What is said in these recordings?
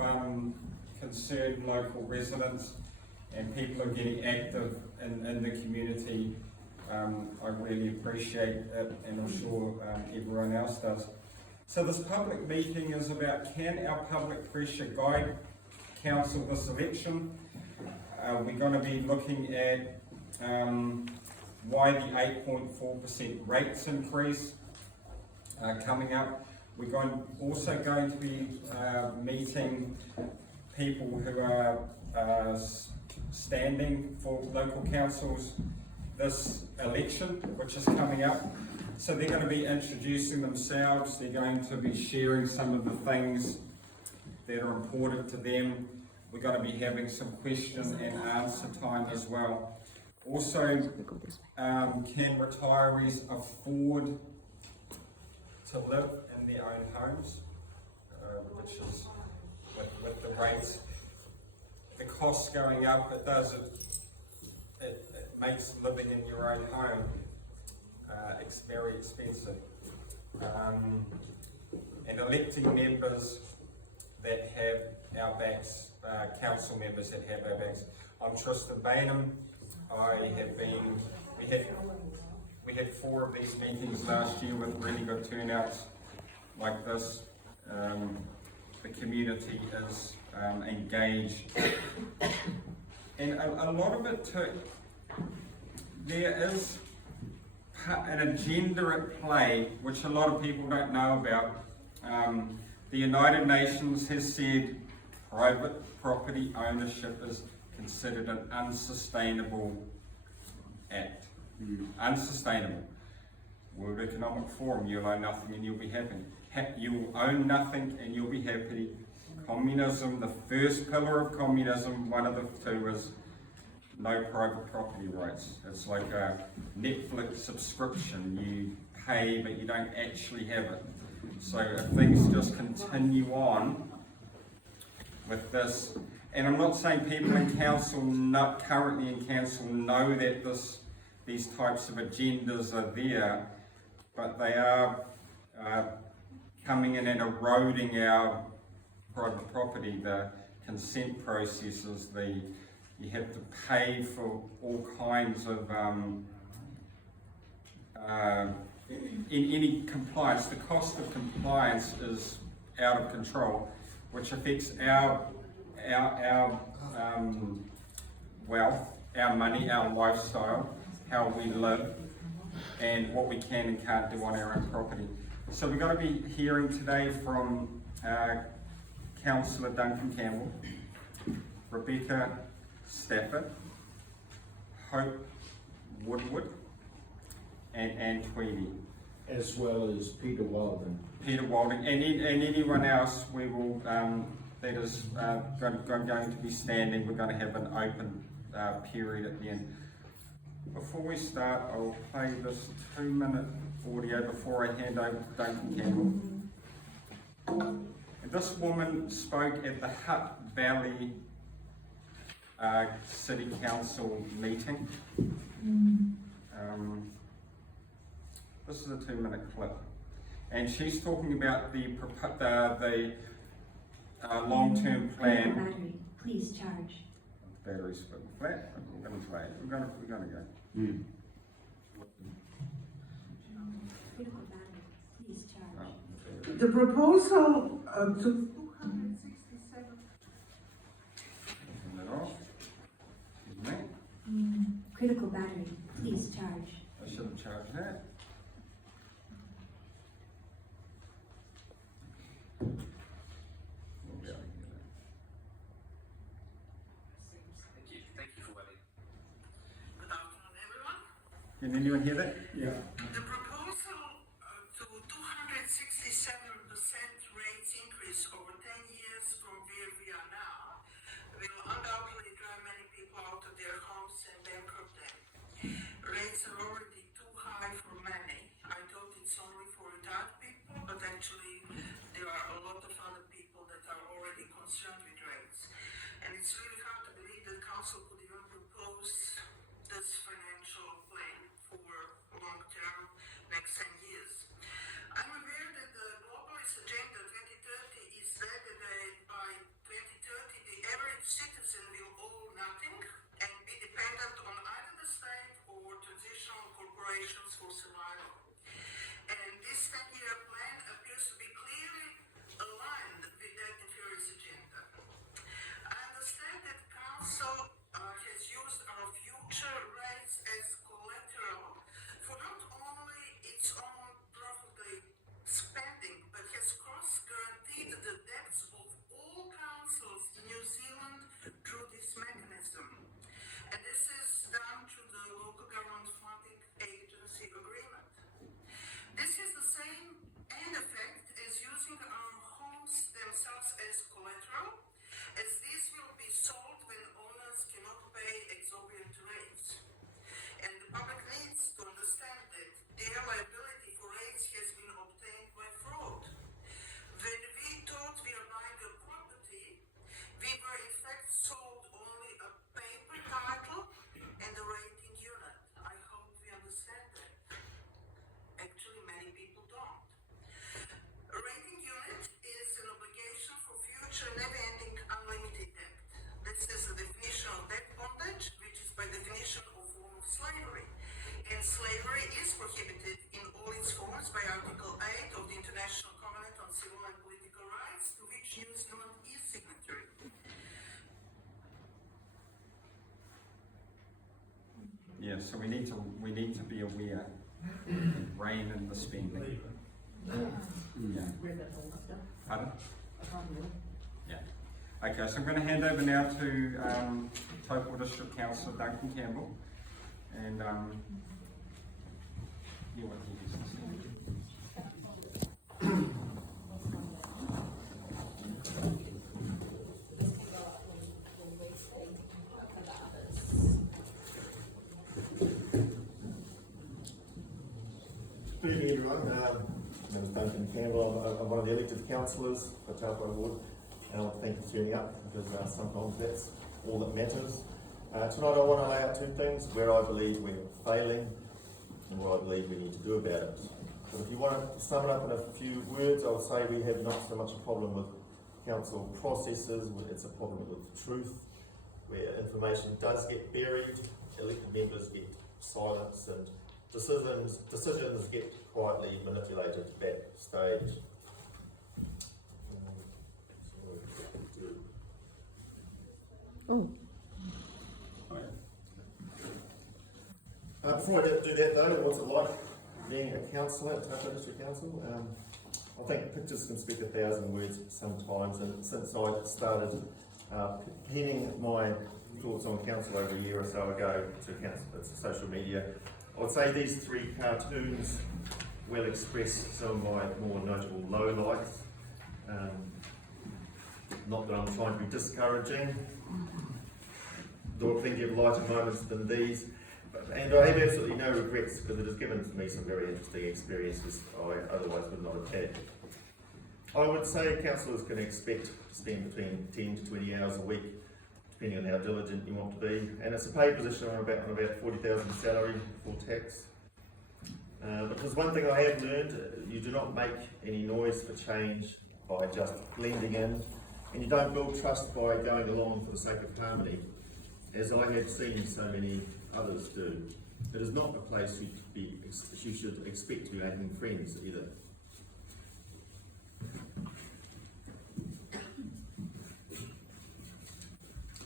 of concerned local residents, and people are getting active in the community. I really appreciate it, and I'm sure everyone else does. So this public meeting is about, can our public pressure guide council this election? We're going to be looking at why the 8.4% rates increase coming up. We're also going to be meeting people who are standing for local councils this election, which is coming up. So they're going to be introducing themselves. They're going to be sharing some of the things that are important to them. We're going to be having some question and answer time as well. Also, can retirees afford to live in their own homes, which is with the rates, the costs going up, it makes living in your own home it's very expensive. And electing members that have our backs, council members that have our backs. I'm Tristan Baynham. We had 4 of these meetings last year with really good turnouts like this. The community is engaged, and a lot of it too. There is an agenda at play which a lot of people don't know about. The United Nations has said private property ownership is considered an unsustainable act. Unsustainable. World Economic Forum, you'll own nothing and you'll be happy. You'll own nothing and you'll be happy. Communism, the first pillar of communism, one of the 2 is no private property rights. It's like a Netflix subscription. You pay but you don't actually have it. So if things just continue on with this, and I'm not saying people in council, currently in council, know that these types of agendas are there, but they are coming in and eroding our private property. The consent processes, you have to pay for all kinds of in any compliance. The cost of compliance is out of control, which affects our wealth, our money, our lifestyle, how we live, and what we can and can't do on our own property. So we're going to be hearing today from Councilor Duncan Campbell, Rebecca Stafford, Hope Woodward, and Tweedie. As well as Peter Walding, and anyone else we will, that is going to be standing. We're going to have an open period at the end. Before we start, I will play this 2-minute audio before I hand over to Duncan Campbell. And this woman spoke at the Hutt Valley City Council meeting. This is a 2-minute clip, and she's talking about the long-term plan. Battery, please charge. Battery's flat. We're going to play it. We're going to go. Critical battery, please charge. The proposal to 267. Turn that off. Excuse me. Critical battery, please charge. I should have charged that. We'll be able to get it. Thank you for waiting. Good afternoon, everyone. Can anyone hear that? yeah, The proposal to 267% rates increase over 10 years from where we are now will undoubtedly drive many people out of their homes and bankrupt them. Rates are already too high for many. I thought it's only for retired people, but actually there are a lot of other people that are already concerned with rates. And it's really hard to believe that council could even propose this financial plan for long term, next 10 years. I'm aware that the globalist agenda 2030 is led by same end effect as using homes themselves as collateral, as these will be sold when owners cannot pay exorbitant rates. And the public needs to understand that their liability for rates has been obtained by fraud. When we thought we were buying a property, we were in fact sold only a paper title and a rating unit. I hope we understand that. Actually, many people don't. A rating unit is an obligation for future never-ending unlimited debt. This is the definition of debt bondage, which is by definition a form of slavery. And slavery is prohibited in all its forms by Article 8 of the International Covenant on Civil and Political Rights, to which New Zealand is signatory. Yeah, so we need to be aware, rein in the spending. Yeah. Pardon? Yeah. Okay, so I'm going to hand over now to Taupo District Councilor Duncan Campbell, and hear what he has to say. Good evening, everyone. My name is Duncan Campbell. I'm one of the elected councillors for Taupo Ward, and I want to thank you for turning up, because sometimes that's all that matters. Tonight I want to lay out two things where I believe we're failing and what I believe we need to do about it. But if you want to sum it up in a few words, I would say we have not so much a problem with council processes, it's a problem with truth, where information does get buried, elected members get silenced, and decisions get quietly manipulated backstage. Before I do that though, what's it like being a councillor at Taupo District Council? I think pictures can speak 1,000 words sometimes, and since I started penning my thoughts on council over a year or so ago to council, social media, I would say these three cartoons well express some of my more notable lowlights. Not that I'm trying to be discouraging. There are plenty of lighter moments than these, and I have absolutely no regrets, because it has given me some very interesting experiences I otherwise would not have had. I would say councillors can expect to spend between 10 to 20 hours a week, depending on how diligent you want to be, and it's a paid position on about 40,000 salary before tax. Because one thing I have learned, you do not make any noise for change by just blending in, and you don't build trust by going along for the sake of harmony, as I have seen so many others do. It is not a place you should expect to be making friends either.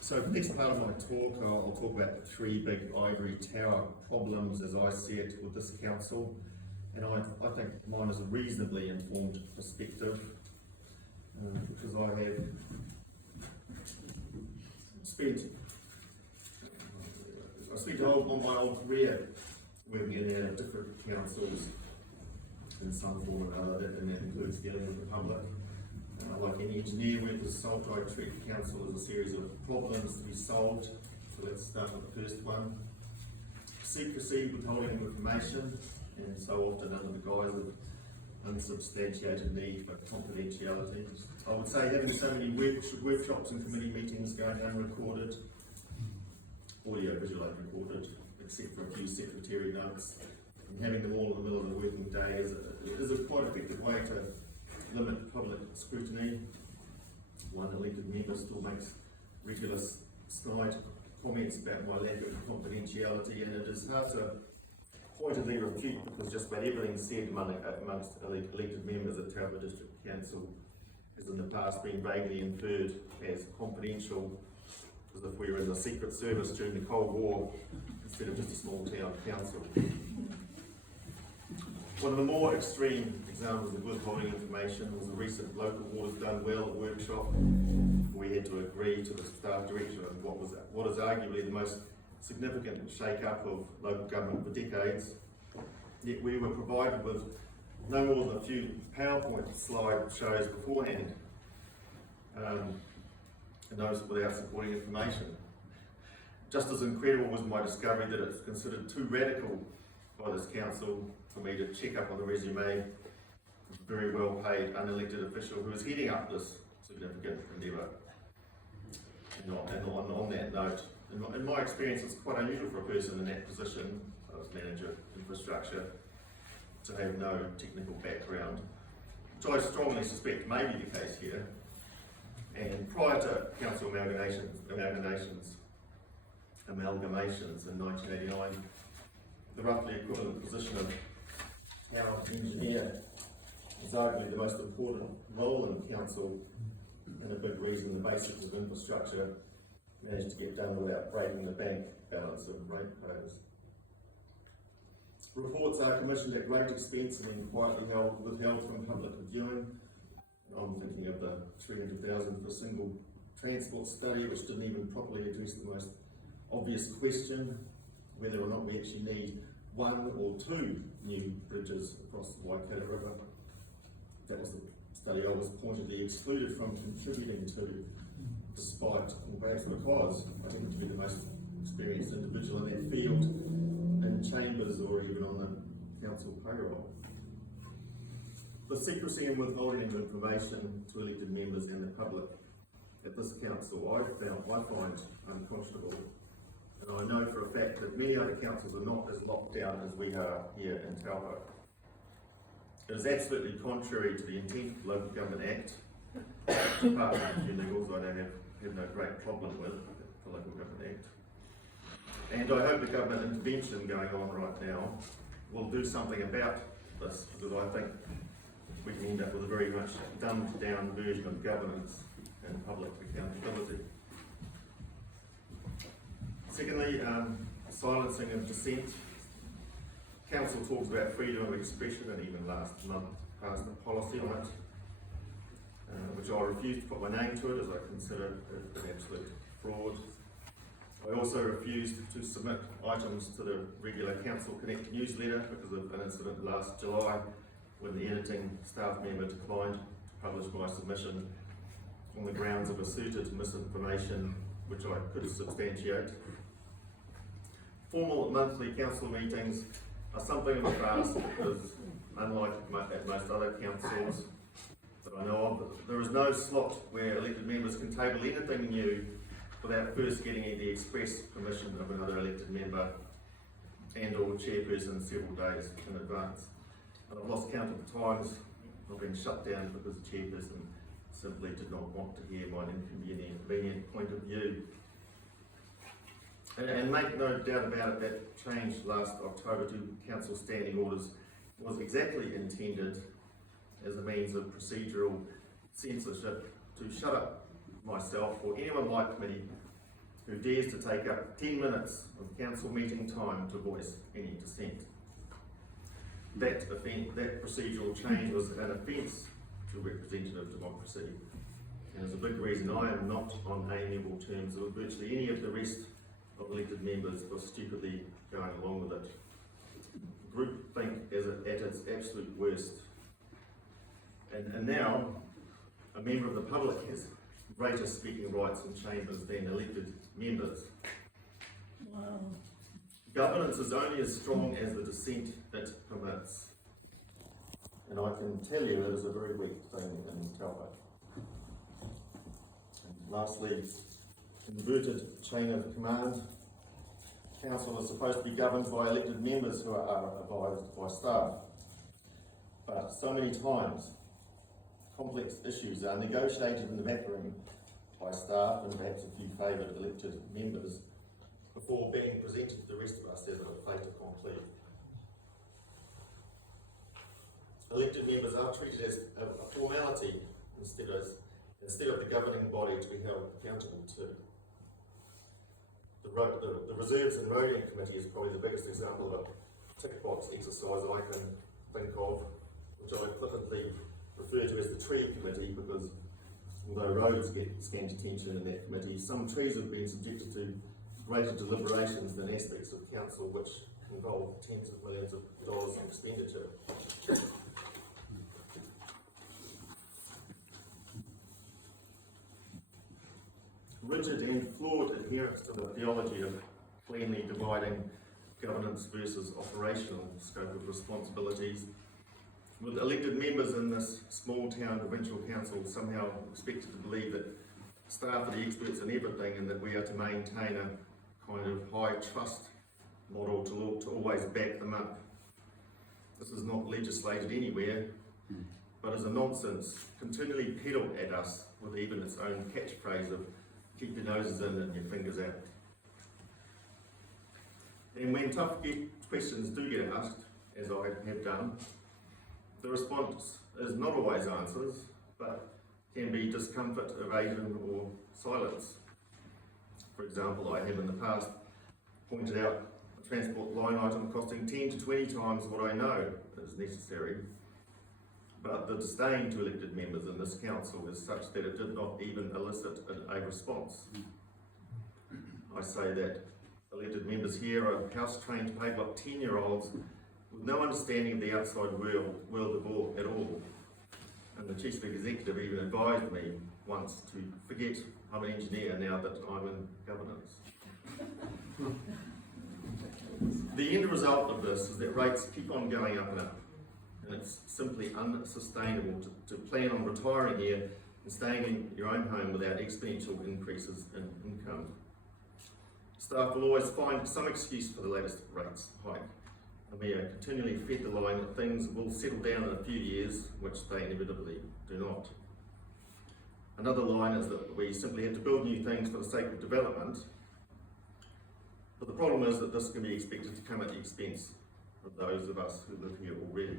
So for the next part of my talk, I'll talk about the three big ivory tower problems as I see it with this council, and I think mine is a reasonably informed perspective, because I have spent all my old career working in different councils in some form or other, and that includes dealing with the public. Like any engineer, when it's solved, I treat the council as a series of problems to be solved. So let's start with the first one. Secrecy, withholding of information, and so often under the guise of unsubstantiated need for confidentiality. I would say having so many workshops and committee meetings going unrecorded, audio visual unrecorded, except for a few secretary notes, and having them all in the middle of the working day is a quite effective way to limit public scrutiny. One elected member still makes regular snide comments about my lack of confidentiality, and it is hard to pointedly refute, because just about everything said amongst elected members at Taupo District Council has in the past been vaguely inferred as confidential, as if we were in the Secret Service during the Cold War instead of just a small town council. One of the more extreme examples of withholding information was a recent Local Waters Done Well workshop. We had to agree to the staff direction on what is arguably the most significant shake-up of local government for decades. Yet we were provided with no more than a few PowerPoint slide shows beforehand, and those without supporting information. Just as incredible was my discovery that it's considered too radical by this council for me to check up on the resume of a very well paid unelected official who is heading up this significant endeavour. And on that note, in my experience, it's quite unusual for a person in that position, as manager of infrastructure, to have no technical background, which I strongly suspect may be the case here. And prior to council amalgamations in 1989, the roughly equivalent position of town engineer is arguably the most important role in council, and a big reason the basics of infrastructure managed to get done without breaking the bank balance of ratepayers. Reports are commissioned at great expense and then quietly withheld from public viewing. I'm thinking of the $300,000 for a single transport study, which didn't even properly address the most obvious question, whether or not we actually need 1 or 2 new bridges across the Waikato River. That was the study I was pointedly excluded from contributing to, despite, or perhaps because, I tend to be the most experienced individual in that field, in chambers or even on the council payroll. The secrecy and withholding of information to elected members and the public at this council I find unconscionable, and I know for a fact that many other councils are not as locked down as we are here in Taupo. It is absolutely contrary to the intent of the Local Government Act, apart from a few niggles I don't have no great problem with the Local Government Act. And I hope the government intervention going on right now will do something about this, because I think we can end up with a very much dumbed down version of governance and public accountability. Secondly, silencing of dissent. Council talks about freedom of expression and even last month passed a policy on it, which I refuse to put my name to it as I consider it an absolute fraud. I also refused to submit items to the regular Council Connect newsletter because of an incident last July when the editing staff member declined to publish my submission on the grounds of asserted misinformation, which I could substantiate. Formal monthly council meetings are something of a farce because, unlike at most other councils that I know of, there is no slot where elected members can table anything new without first getting the express permission of another elected member and or chairperson several days in advance. And I've lost count of the times I've been shut down because the chairperson simply did not want to hear my inconvenient point of view. And make no doubt about it, that change last October to council standing orders was exactly intended as a means of procedural censorship to shut up myself or anyone like me who dares to take up 10 minutes of council meeting time to voice any dissent. That procedural change was an offence to representative democracy, and is a big reason I am not on amiable terms with virtually any of the rest of elected members for stupidly going along with it. Groupthink is at its absolute worst. And now, a member of the public has greater speaking rights in chambers than elected members. Wow. Governance is only as strong as the dissent it permits. And I can tell you it is a very weak thing in Taupo. And lastly, inverted chain of command. Council is supposed to be governed by elected members who are advised by staff. But so many times, complex issues are negotiated in the back room by staff and perhaps a few favoured elected members before being presented to the rest of us as a fait accompli. Elected members are treated as a formality instead of the governing body to be held accountable to. The Reserves and Roading Committee is probably the biggest example of a tick box exercise I can think of, which I flippantly refer to as the Tree Committee, because although roads get scant attention in that committee, some trees have been subjected to greater deliberations than aspects of council which involve tens of millions of dollars in expenditure. rigid and flawed adherence to the theology of cleanly dividing governance versus operational scope of responsibilities, with elected members in this small town provincial council somehow expected to believe that staff are the experts in everything and that we are to maintain a kind of high trust model to always back them up. This is not legislated anywhere, but is a nonsense continually peddled at us with even its own catchphrase of keep your noses in and your fingers out. And when tough questions do get asked, as I have done, the response is not always answers, but can be discomfort, evasion, or silence. For example, I have in the past pointed out a transport line item costing 10 to 20 times what I know is necessary, but the disdain to elected members in this council is such that it did not even elicit a response. I say that elected members here are house-trained to behave like 10-year-olds with no understanding of the outside world at all. And the Chief Executive even advised me once to forget I'm an engineer now that I'm in governance. The end result of this is that rates keep on going up and up, and it's simply unsustainable to plan on retiring here and staying in your own home without exponential increases in income. Staff will always find some excuse for the latest rates hike, and we are continually fed the line that things will settle down in a few years, which they inevitably do not. Another line is that we simply have to build new things for the sake of development, but the problem is that this can be expected to come at the expense of those of us who live here already.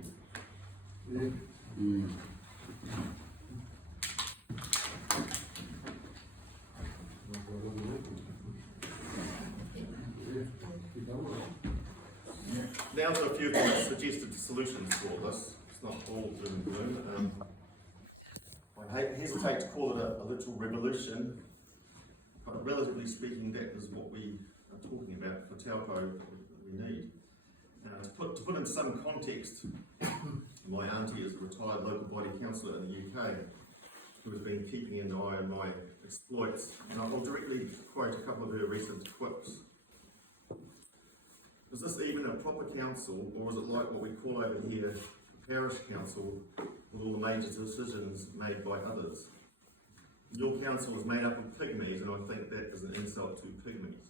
Now to a few of the suggested solutions for this. It's not all doom and gloom. I hesitate to call it a literal revolution, but relatively speaking, that is what we are talking about for Taupo that we need. To put in some context, my auntie is a retired local body councillor in the UK who has been keeping an eye on my exploits, and I'll directly quote a couple of her recent quips. Is this even a proper council, or is it like what we call over here a parish council with all the major decisions made by others? Your council is made up of pygmies, and I think that is an insult to pygmies.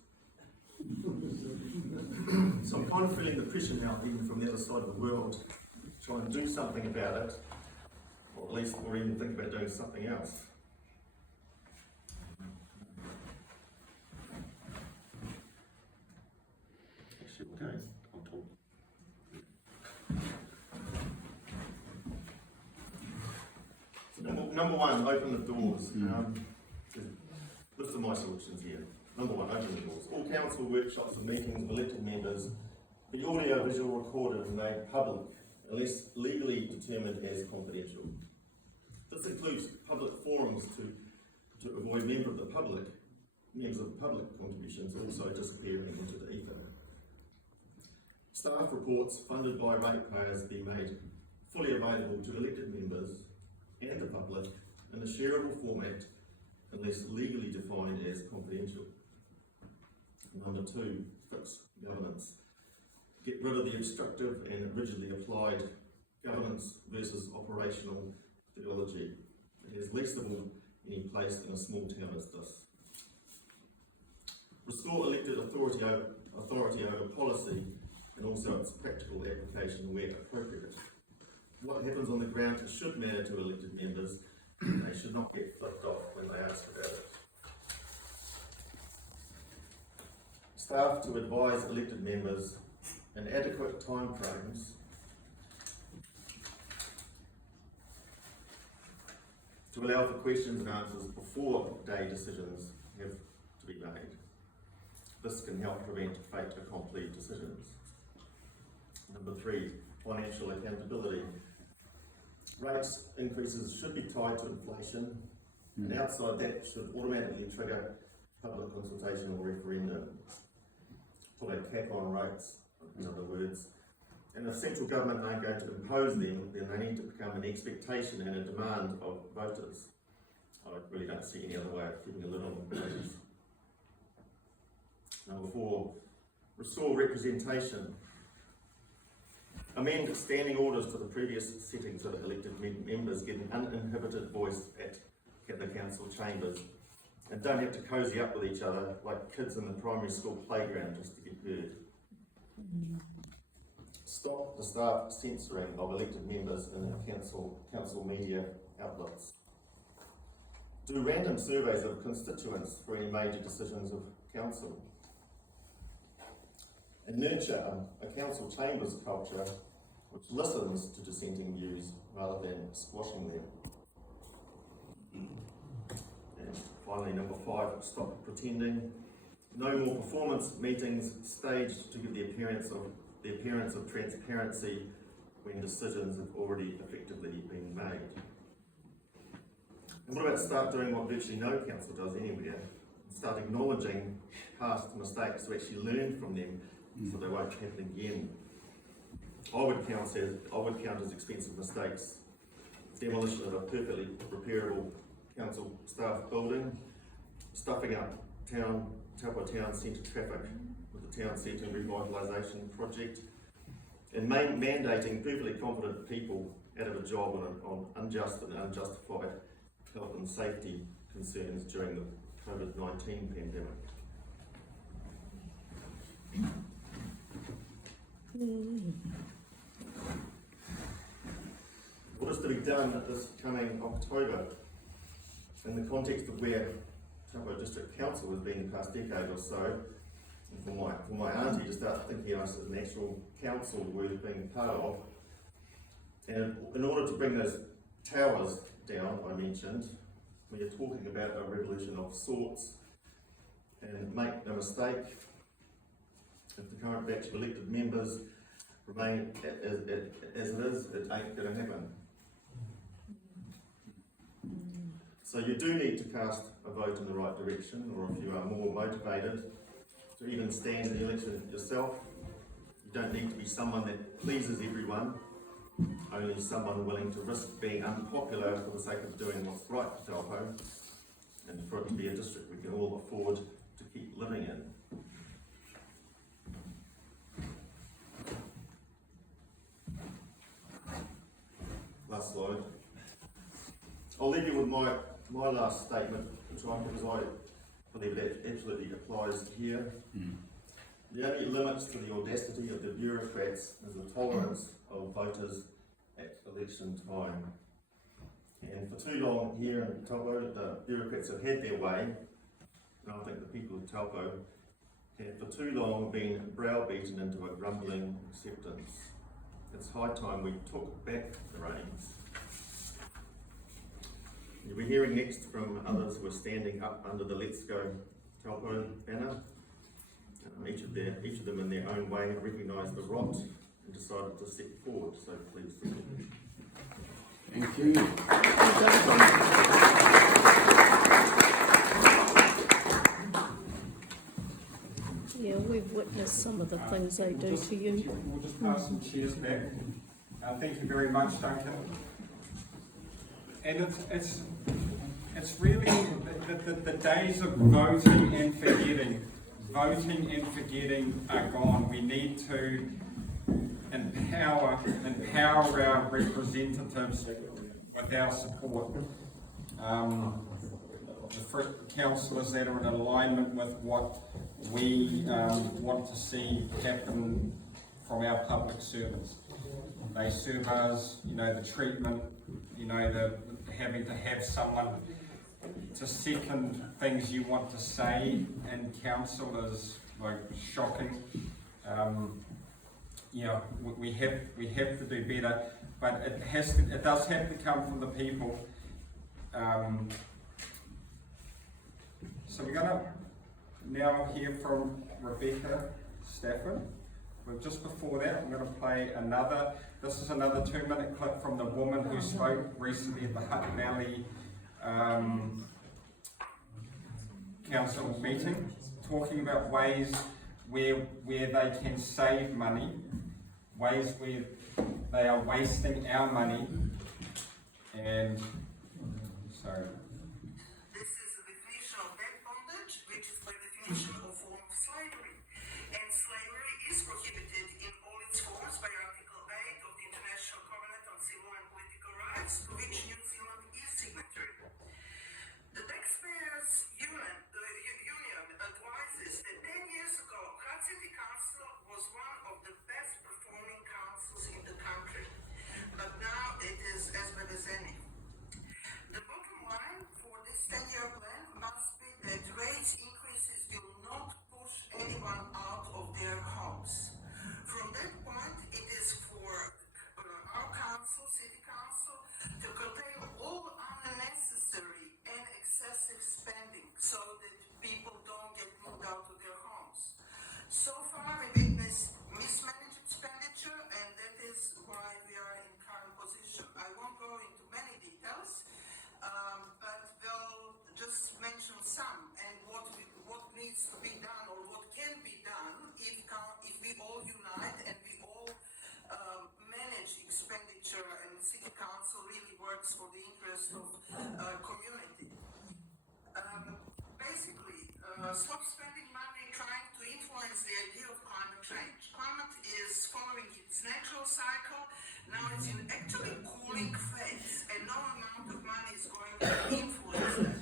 So I'm kind of feeling the pressure now, even from the other side of the world, to try and do something about it, or even think about doing something else. Okay, I'll talk. So number one, open the doors. List of my solutions here. Number one, open the doors. All council workshops and meetings of elected members be audio-visual recorded and made public, unless legally determined as confidential. This includes public forums to avoid members of the public contributions also disappearing into the ether. Staff reports funded by ratepayers be made fully available to elected members and the public in a shareable format unless legally defined as confidential. Number two, fix governance. Get rid of the obstructive and rigidly applied governance versus operational theology. It has least of all any place in a small town as this. Restore elected authority over policy and also its practical application where appropriate. What happens on the ground should matter to elected members. They should not get flipped off when they ask about it. Staff to advise elected members in adequate time frames to allow for questions and answers before day decisions have to be made. This can help prevent fait accompli decisions. Number three, financial accountability. Rates increases should be tied to inflation, and outside that should automatically trigger public consultation or referendum. Put a cap on rates, in other words. And if central government aren't going to impose them, then they need to become an expectation and a demand of voters. I really don't see any other way of keeping a lid on voters. Number 4, restore representation. Amend standing orders to the previous settings so that elected members get an uninhibited voice at the council chambers and don't have to cosy up with each other like kids in the primary school playground just to get heard. Stop the staff censoring of elected members in council media outlets. Do random surveys of constituents for any major decisions of council. And nurture a council chambers culture which listens to dissenting views rather than squashing them. And finally, number 5, stop pretending. No more performance meetings staged to give the appearance of transparency when decisions have already effectively been made. And what about start doing what virtually no council does anywhere? Start acknowledging past mistakes to actually learn from them so they won't happen again. I would count as expensive mistakes demolition of a perfectly repairable council staff building, stuffing up Taupo town centre traffic with the town centre revitalisation project, and mandating perfectly competent people out of a job on unjust and unjustified health and safety concerns during the COVID-19 pandemic. What is to be done this coming October in the context of where Taupo District Council has been the past decade or so, and for my auntie to start thinking of us as an actual council worth being part of, and in order to bring those towers down, I mentioned, we are talking about a revolution of sorts, and make no mistake, if the current batch of elected members remain as it is, it ain't going to happen. So you do need to cast a vote in the right direction, or if you are more motivated to even stand in the election yourself, you don't need to be someone that pleases everyone, only someone willing to risk being unpopular for the sake of doing what's right for Taupo, and for it to be a district we can all afford to keep living in. Last slide. I'll leave you with my last statement, because I believe that absolutely applies here. The only limits to the audacity of the bureaucrats is the tolerance of voters at election time. And for too long here in Taupo, the bureaucrats have had their way, and I think the people of Taupo have for too long been browbeaten into a grumbling acceptance. It's high time we took back the reins. You'll be hearing next from others who are standing up under the Let's Go Taupo banner. Each of them in their own way recognised the rot and decided to step forward, so please. Thank you. Yeah, we've witnessed some of the things they do to you. We'll just pass some chairs back. Thank you very much, Duncan. And it's really the days of voting and forgetting are gone. We need to empower our representatives with our support. The councillors that are in alignment with what we want to see happen from our public servants. They serve us, the treatment, the having to have someone to second things you want to say in council is shocking. We have to do better, but it does have to come from the people. So we're going to now hear from Rebecca Stafford. But just before that, I'm going to play this is another 2-minute clip from the woman who spoke recently at the Hutt Valley Council meeting, talking about ways where they can save money, ways where they are wasting our money, and sorry. This is the definition of debt bondage, which is by definition a form of slavery. that people don't get moved out of their homes. So far, we witnessed mismanaged expenditure, and that is why we are in current position. I won't go into many details, but will just mention some and what needs to be done or what can be done if we all unite and we all manage expenditure and City Council really works for the interest of community. Basically, stop spending money trying to influence the idea of climate change. Climate is following its natural cycle. Now it's in actually cooling phase, and no amount of money is going to influence that.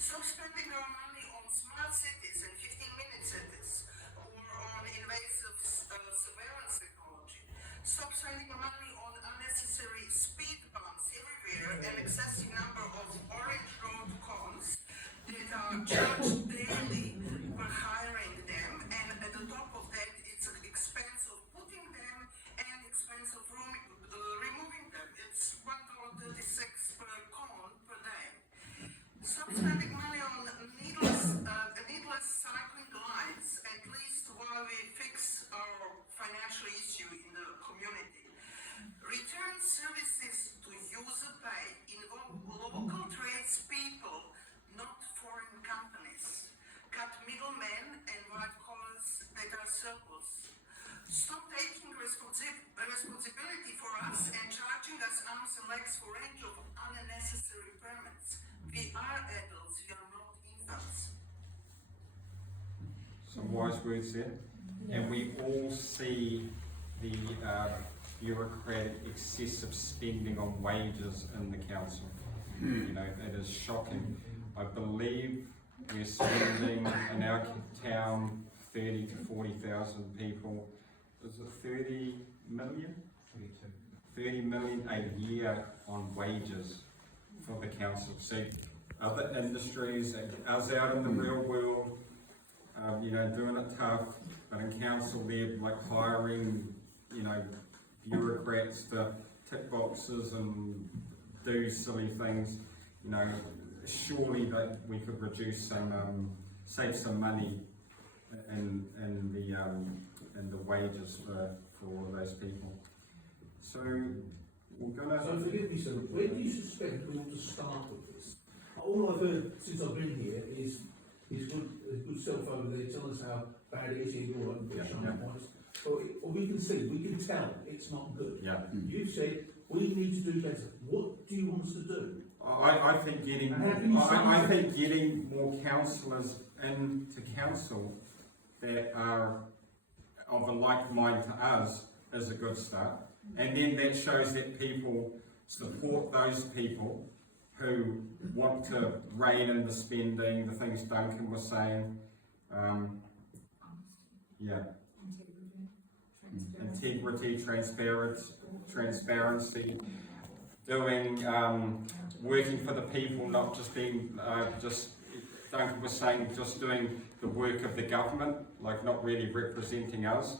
Stop spending our money on smart cities and 15-minute cities, or on invasive surveillance technology. Stop spending money on unnecessary speed bumps everywhere and excessive number of orange road cones that are charged daily for hiring them, and at the top of that, it's an expense of putting them and expense of removing them. It's $1.36 per cone per day. Stop spending money on needless cycling lines, at least while we fix our financial issue in the community. Return services to user pay, involve local tradespeople, not foreign companies. Cut middlemen and white collars that are surplus. Stop taking responsibility for us and charging us arms and legs for range of unnecessary permits. We are adults, we are not infants. Some wise words there. And we all see the bureaucratic excessive spending on wages in the council. You know, it is shocking. I believe we're spending in our town 30 to 40,000 people. Is it 30 million? 30 million a year on wages for the council. So other industries, us out in the real world, you know, doing it tough, but in council they're like hiring, you know, bureaucrats to tick boxes and do silly things. You know, surely that we could reduce some, save some money in the wages for all those people. So we're gonna. So forgive me, sir, where do you suspect we ought to start with this? All I've heard since I've been here is good self over there telling us how bad it is here, all over the shining points. But we can see, we can tell it's not good. Yeah. You've said we need to do better. What do you want us to do? I think getting more councillors into council that are of a like mind to us is a good start. And then that shows that people support those people who want to rein in the spending, the things Duncan was saying. Integrity, transparency, doing, working for the people, not just being, Duncan was saying, just doing the work of the government, like not really representing us.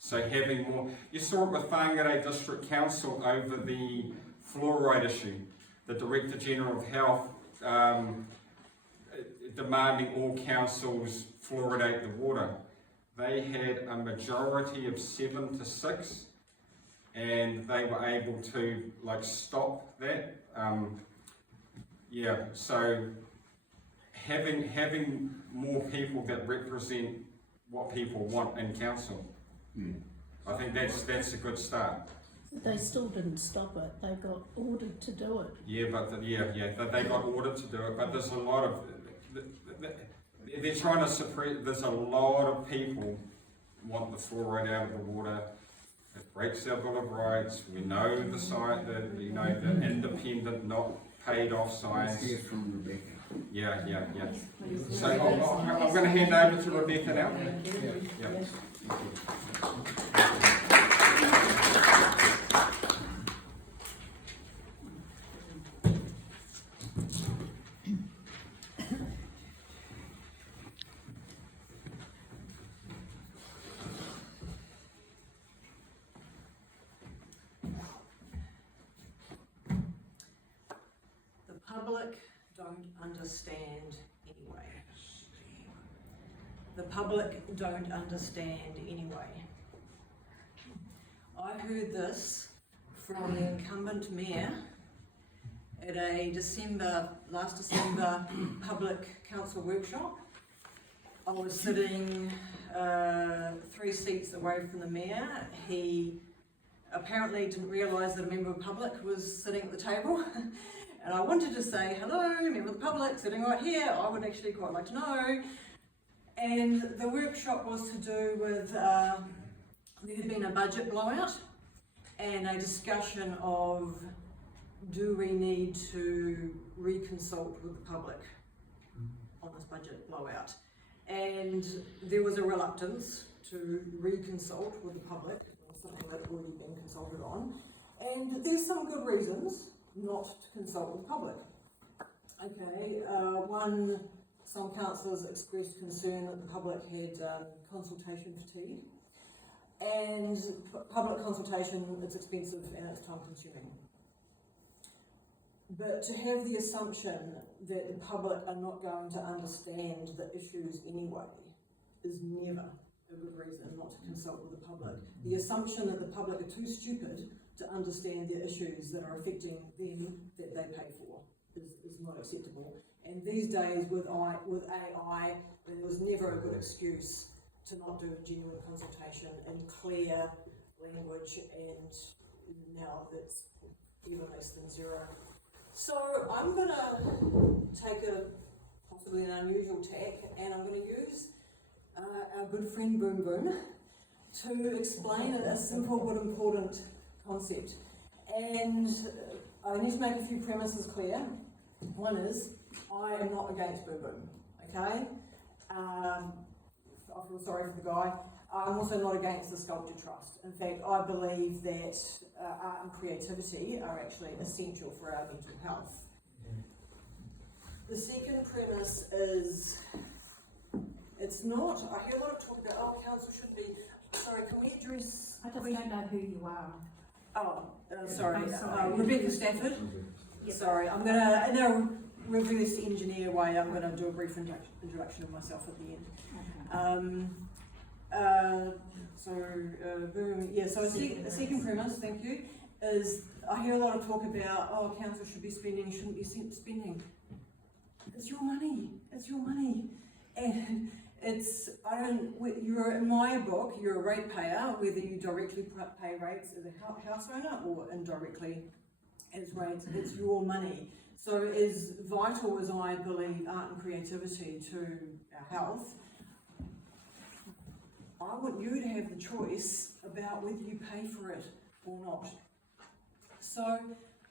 So having more, you saw it with Whangarei District Council over the fluoride issue. The Director General of Health demanding all councils fluoridate the water. They had a majority of 7 to 6, and they were able to like stop that. So having more people that represent what people want in council, I think that's a good start. They still didn't stop it. They got ordered to do it. Yeah, but they got ordered to do it. But there's a lot of they're trying to suppress. There's a lot of people want the fluoride out of the water. It breaks our Bill of Rights. We know the science, the independent, not paid off science. Here's from Rebecca. Yeah. So I'm going to hand over to Rebecca now. Yeah. The public don't understand anyway. the public don't understand anyway. I heard this from the incumbent mayor at a last December public council workshop. I was sitting 3 seats away from the mayor. He apparently didn't realise that a member of the public was sitting at the table. And I wanted to say, hello, member of the public, sitting right here, I would actually quite like to know. And the workshop was to do with, there had been a budget blowout and a discussion of, do we need to reconsult with the public on this budget blowout? And there was a reluctance to reconsult with the public on something that had already been consulted on. And there's some good reasons not to consult with the public. Okay, some councillors expressed concern that the public had consultation fatigue. And public consultation, it's expensive and it's time consuming. But to have the assumption that the public are not going to understand the issues anyway is never a good reason not to consult with the public. The assumption that the public are too stupid to understand the issues that are affecting them that they pay for is not acceptable. And these days with AI, there was never a good excuse to not do a genuine consultation in clear language, and now that's even less than zero. So I'm going to take a possibly an unusual tack, and I'm going to use our good friend Boom Boom to explain a simple but important concept. And I need to make a few premises clear. One is, I am not against Boom Boom, okay? I feel sorry for the guy. I'm also not against the Sculpture Trust. In fact, I believe that art and creativity are actually essential for our mental health. The second premise is, it's not, I hear a lot of talk about, oh, council should be, sorry, can we address... I just don't know who you are. Oh, sorry, I'm sorry. Rebecca Stafford. Yep. Sorry, I'm gonna, in a reverse engineer way, I'm gonna do a brief introduction of myself at the end. Boom, yeah, so a second premise, thank you, is I hear a lot of talk about, oh, council should be spending, shouldn't be spending. It's your money, and it's, you're, in my book, you're a ratepayer, whether you directly pay rates as a house owner or indirectly as rates, it's your money. So as vital as I believe art and creativity to our health, I want you to have the choice about whether you pay for it or not. So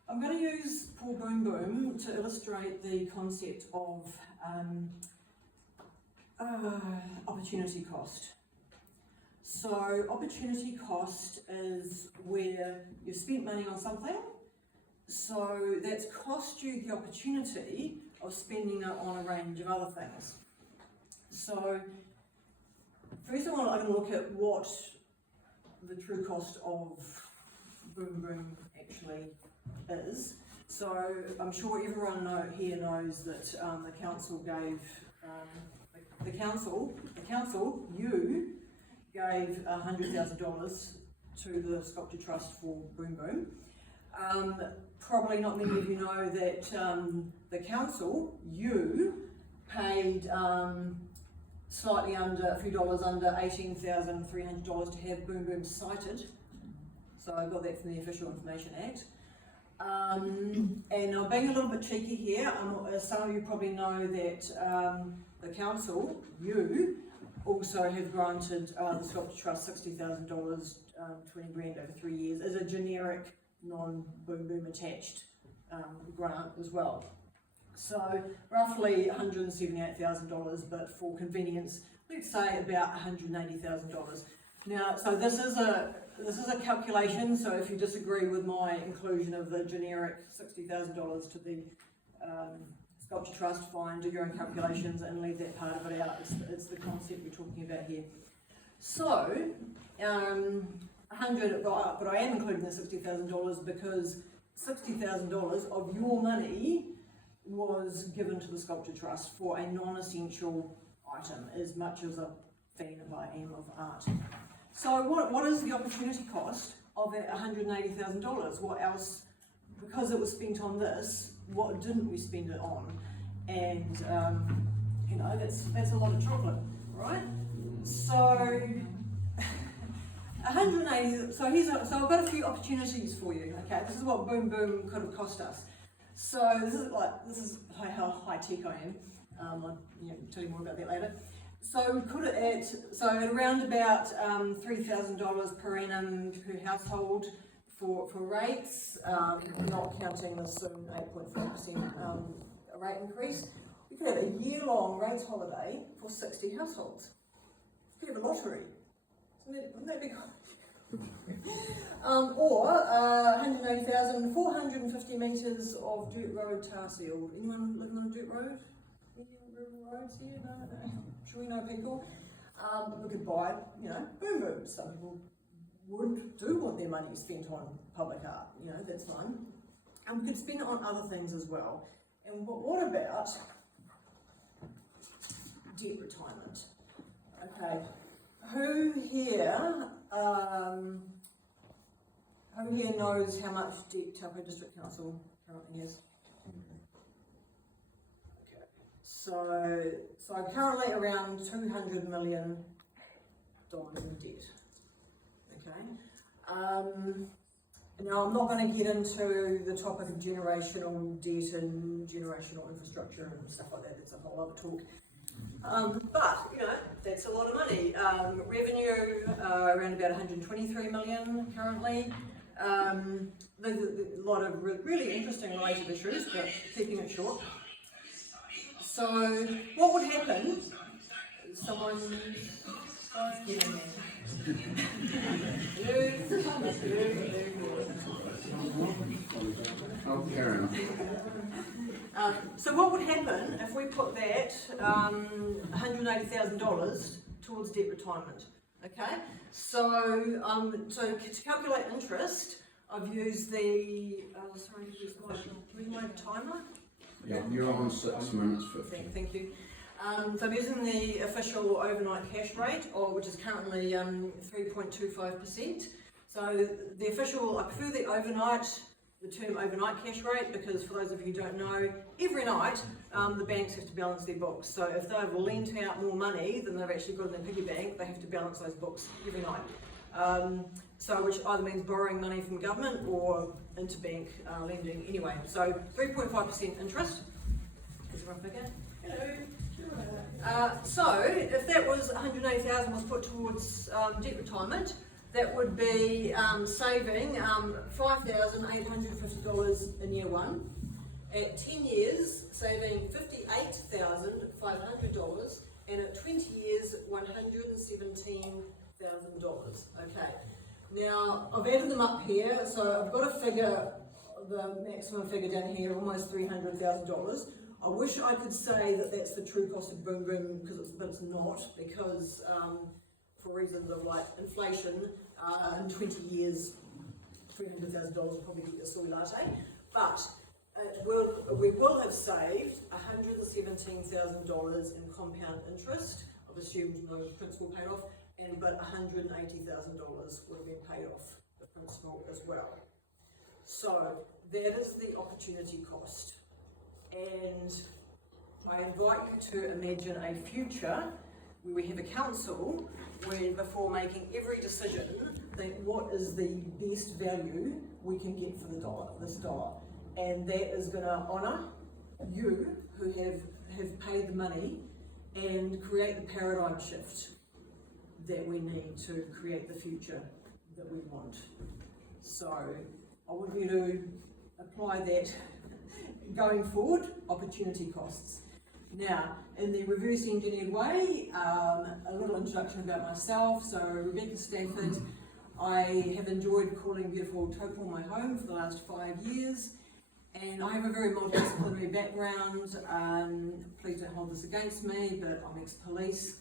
I'm going to use Paul Boom Boom to illustrate the concept of opportunity cost. So opportunity cost is where you've spent money on something, so that's cost you the opportunity of spending it on a range of other things. So first of all, I'm going to look at what the true cost of Boom Boom actually is. So I'm sure everyone here knows that the council gave, you gave $100,000 to the Sculpture Trust for Boom Boom. Probably not many of you know that the council, you paid slightly under, a few dollars under $18,300 to have Boom Boom cited. So I got that from the Official Information Act. And I'm being a little bit cheeky here. Some of you probably know that the council, you, also have granted the Sculpture Trust $60,000, 20 grand over 3 years as a generic non-Boom Boom attached grant as well. So roughly $178,000, but for convenience, let's say about $180,000. Now, so this is a calculation. So if you disagree with my inclusion of the generic $60,000 to the Sculpture Trust, fine, do your own calculations and leave that part of it out. It's the concept we're talking about here. So 100, but I am including the $60,000 because $60,000 of your money was given to the Sculpture Trust for a non-essential item, as much as a fan of I am of art. So what is the opportunity cost of that $180,000? What else, because it was spent on this, what didn't we spend it on? And, you know, that's a lot of chocolate, right? So, 180, so I've got a few opportunities for you, okay? This is what Boom Boom could have cost us. So this is how high tech I am. I'll tell you more about that later. So at around about $3,000 per annum per household for rates, not counting the soon 8.5% rate increase. We could have a year-long rates holiday for 60 households. We could have a lottery. Wouldn't that be good? Or 180,000, 450 metres of dirt road tar sealed. Anyone living on a dirt road? Any roads here? No? Sure we know people. We could buy, Boom Boom. Some people do want their money spent on public art. That's fine. And we could spend it on other things as well. And what about debt retirement? Okay. Who here knows how much debt Taupo District Council currently has? Okay. So currently around $200 million in debt. Okay. Now I'm not going to get into the topic of generational debt and generational infrastructure and stuff like that. That's a whole other talk. But that's a lot of money. Revenue around about 123 million currently. There's a lot of really interesting related issues, but keeping it short. So what would happen? Someone. Oh, Karen. So what would happen if we put that $180,000 towards debt retirement? Okay, so to calculate interest, I've used the my timer. Yeah, you're on 6 minutes 50. Thank you. So I'm using the official overnight cash rate, which is currently 3.25%. So the official, I prefer the term overnight cash rate, because for those of you who don't know, every night the banks have to balance their books. So if they've lent out more money than they've actually got in their piggy bank, they have to balance those books every night. So which either means borrowing money from government or interbank lending anyway. So 3.5% interest. Is everyone figure? Hello. So if that was 180,000 was put towards debt retirement, that would be saving $5,850 in year one. At 10 years, saving $58,500, and at 20 years, $117,000. Okay. Now I've added them up here, so I've got a figure, the maximum figure down here, almost $300,000. I wish I could say that that's the true cost of Boom Boom, but it's not, because for reasons of like inflation, in 20 years, $300,000 will probably get a soy latte. But we will have saved $117,000 in compound interest. I've assumed no principal paid off, but $180,000 would have been paid off the principal as well. So that is the opportunity cost. And I invite you to imagine a future where we have a council where, before making every decision, think what is the best value we can get for this dollar. And that is going to honour you who have paid the money and create the paradigm shift that we need to create the future that we want. So I want you to apply that going forward, opportunity costs. Now, in the reverse engineered way, a little introduction about myself. So Rebecca Stafford, I have enjoyed calling beautiful Taupo my home for the last 5 years. And I have a very multidisciplinary background. Please don't hold this against me, but I'm ex-police.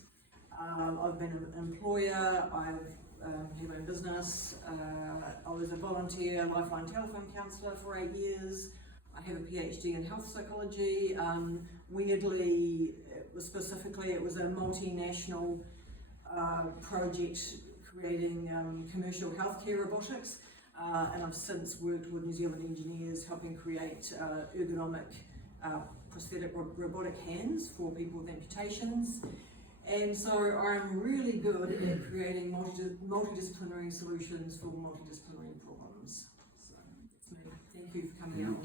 I've been an employer, I've had my own business. I was a volunteer lifeline telephone counsellor for 8 years. I have a PhD in health psychology. Weirdly, specifically, it was a multinational project creating commercial healthcare robotics, and I've since worked with New Zealand engineers helping create ergonomic prosthetic robotic hands for people with amputations. And so I'm really good at creating multidisciplinary solutions for multidisciplinary problems. So that's me. Thank you for coming out.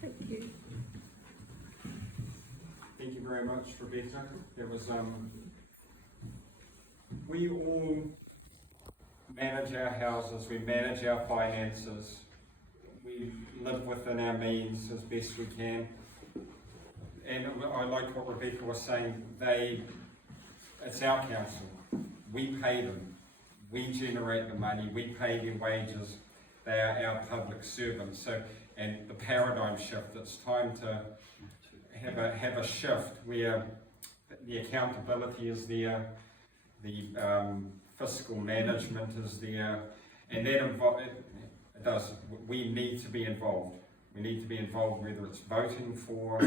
Thank you. Thank you very much, Rebecca. There was, we all manage our houses, we manage our finances, we live within our means as best we can. And I like what Rebecca was saying, it's our council. We pay them, we generate the money, we pay their wages, they are our public servants. So, and the paradigm shift, it's time to have a shift where the accountability is there, the fiscal management is there, and that we need to be involved. We need to be involved, whether it's voting for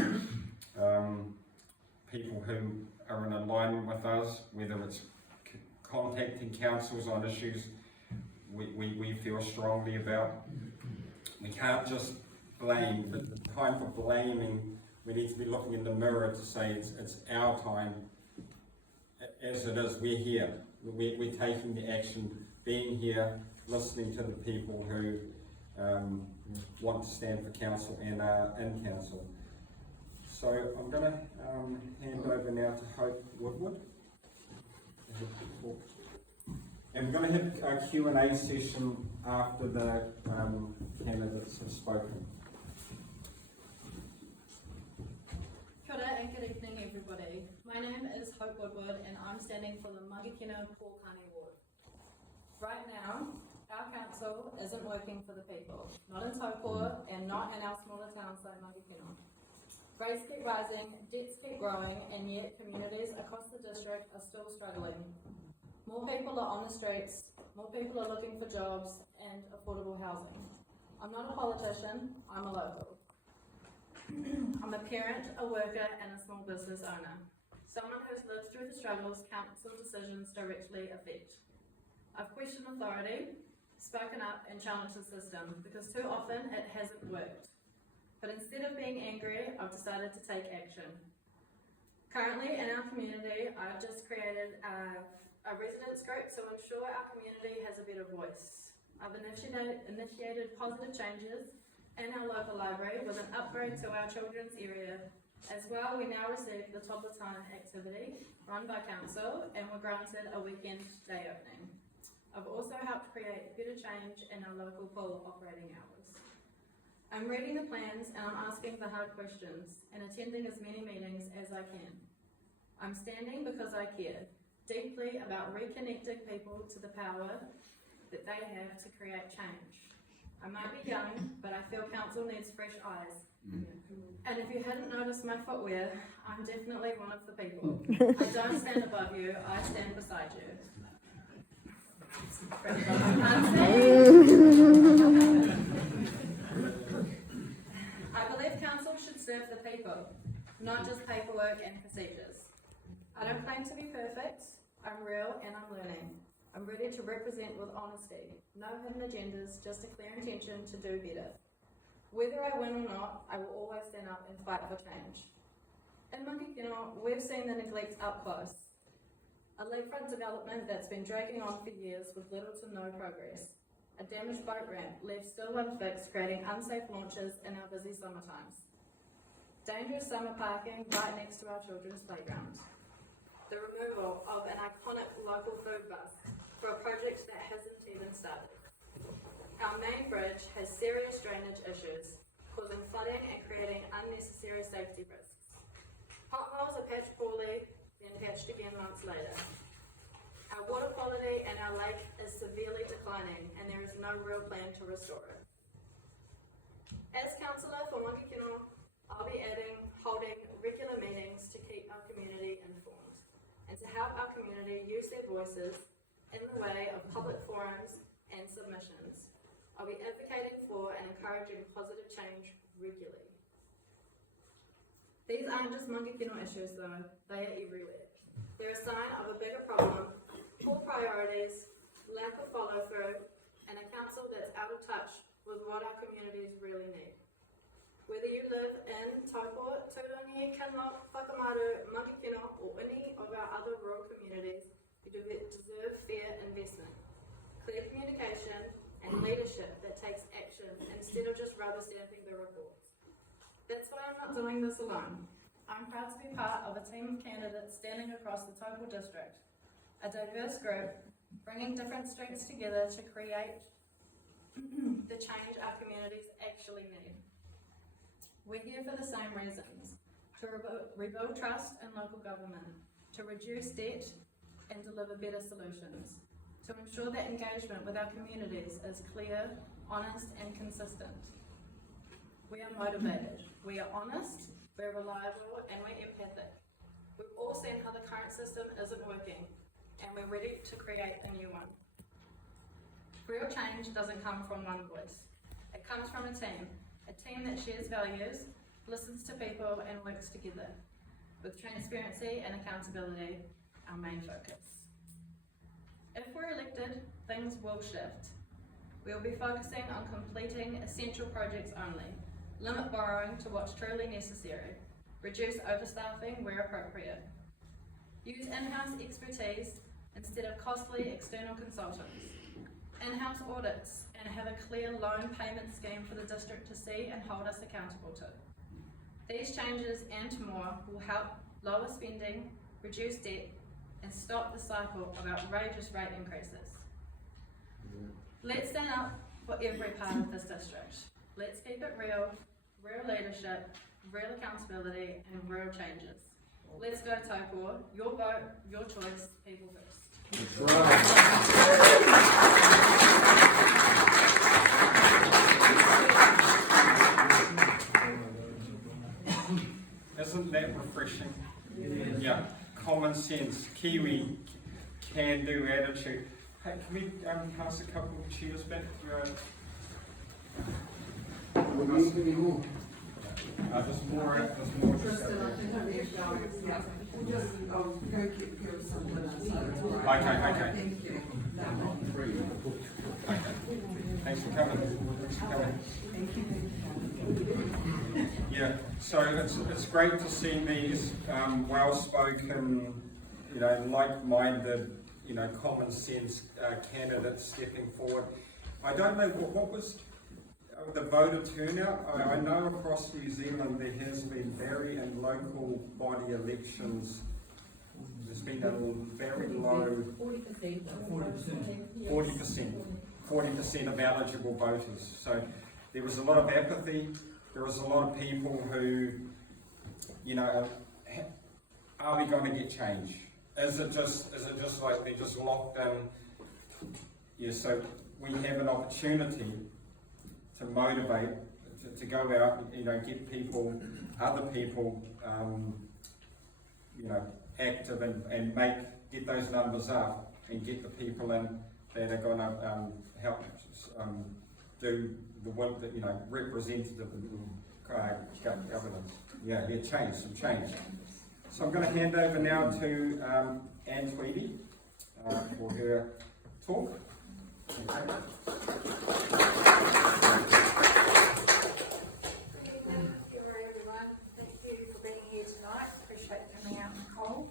people who are in alignment with us, whether it's contacting councils on issues we feel strongly about. We can't just blame, but the time for blaming, we need to be looking in the mirror to say it's our time. As it is, we're here. We're taking the action, being here, listening to the people who want to stand for council and are in council. So I'm going to hand over now to Hope Woodward. And we're going to have a Q&A session after the candidates have spoken. Kia ora and good evening everybody. My name is Hope Woodward and I'm standing for the Mangakino Pōkane ward. Right now, our council isn't working for the people, not in Taupo and not in our smaller towns like Mangakino. Rates keep rising, debts keep growing, and yet communities across the district are still struggling. More people are on the streets, more people are looking for jobs and affordable housing. I'm not a politician, I'm a local. I'm a parent, a worker, and a small business owner. Someone who's lived through the struggles council decisions directly affect. I've questioned authority, spoken up, and challenged the system because too often it hasn't worked. But instead of being angry, I've decided to take action. Currently in our community, I've just created a residents group to ensure our community has a better voice. I've initiated positive changes in our local library with an upgrade to our children's area. As well, we now receive the Top of Time activity run by council and we're granted a weekend day opening. I've also helped create better change in our local pool operating hours. I'm reading the plans and I'm asking the hard questions and attending as many meetings as I can. I'm standing because I care deeply about reconnecting people to the power that they have to create change. I might be young, but I feel council needs fresh eyes. And if you hadn't noticed my footwear, I'm definitely one of the people. I don't stand above you, I stand beside you. I believe council should serve the people, not just paperwork and procedures. I don't claim to be perfect, I'm real and I'm learning. I'm ready to represent with honesty, no hidden agendas, just a clear intention to do better. Whether I win or not, I will always stand up and fight for change. In Mangakino, we've seen the neglect up close. A lakefront development that's been dragging on for years with little to no progress. A damaged boat ramp left still unfixed, creating unsafe launches in our busy summer times. Dangerous summer parking right next to our children's playground. The removal of an iconic local food bus for a project that hasn't even started. Our main bridge has serious drainage issues, causing flooding and creating unnecessary safety risks. Potholes are patched poorly, then patched again months later. Our water quality in our lake is severely declining and there is no real plan to restore it. As councillor for Mangakino, I'll be holding regular meetings to keep our community informed and to help our community use their voices in the way of public forums and submissions. I'll be advocating for for and encouraging positive change regularly. These aren't just Mangakino issues though, they are everywhere. They're a sign of a bigger problem, poor priorities, lack of follow through, and a council that's out of touch with what our communities really need. Whether you live in Taupo, Turangi, Kinloch, Whakamaru, Mangakino, or any of our other rural communities, you deserve fair investment, clear communication, and leadership that takes action instead of just rubber stamping the reports. That's why I'm not doing this alone. I'm proud to be part of a team of candidates standing across the Taupo district, a diverse group, bringing different strengths together to create the change our communities actually need. We're here for the same reasons, to rebuild trust in local government, to reduce debt and deliver better solutions, to ensure that engagement with our communities is clear, honest and consistent. We are motivated, we are honest, we're reliable and we're empathic. We've all seen how the current system isn't working and we're ready to create a new one. Real change doesn't come from one voice. It comes from a team that shares values, listens to people and works together, with transparency and accountability our main focus. If we're elected, things will shift. We'll be focusing on completing essential projects only, limit borrowing to what's truly necessary, reduce overstaffing where appropriate, use in-house expertise instead of costly external consultants, in-house audits, and have a clear loan payment scheme for the district to see and hold us accountable to. These changes and more will help lower spending, reduce debt, and stop the cycle of outrageous rate increases. Let's stand up for every part of this district. Let's keep it real, real leadership, real accountability, and real changes. Let's go Taupo, your vote, your choice, people first. That's right. Isn't that refreshing? Yeah, common sense, Kiwi, can-do attitude. Hey, can we pass a couple of chairs back to We need any more. there's more. Tristan, I think I need to go, yeah, we'll just, I'll go get care of something outside. Okay. Thank you. Okay. Thanks for coming. Yeah, so it's great to see these well-spoken, like-minded, common sense candidates stepping forward. I don't know what was the voter turnout. I know across New Zealand there has been in local body elections. There's been a very low 40% of eligible voters. So there was a lot of apathy. There was a lot of people who, are we going to get change? Is it just like they're just locked in? Yeah, so we have an opportunity to motivate, to go out, get people, other people, active and get those numbers up and get the people in that are going to help do the work that, representative governance. Yeah, some change. So I'm going to hand over now to Anne Tweedie for her talk. Good evening, everyone. Thank you for being here tonight. Appreciate coming out in the cold.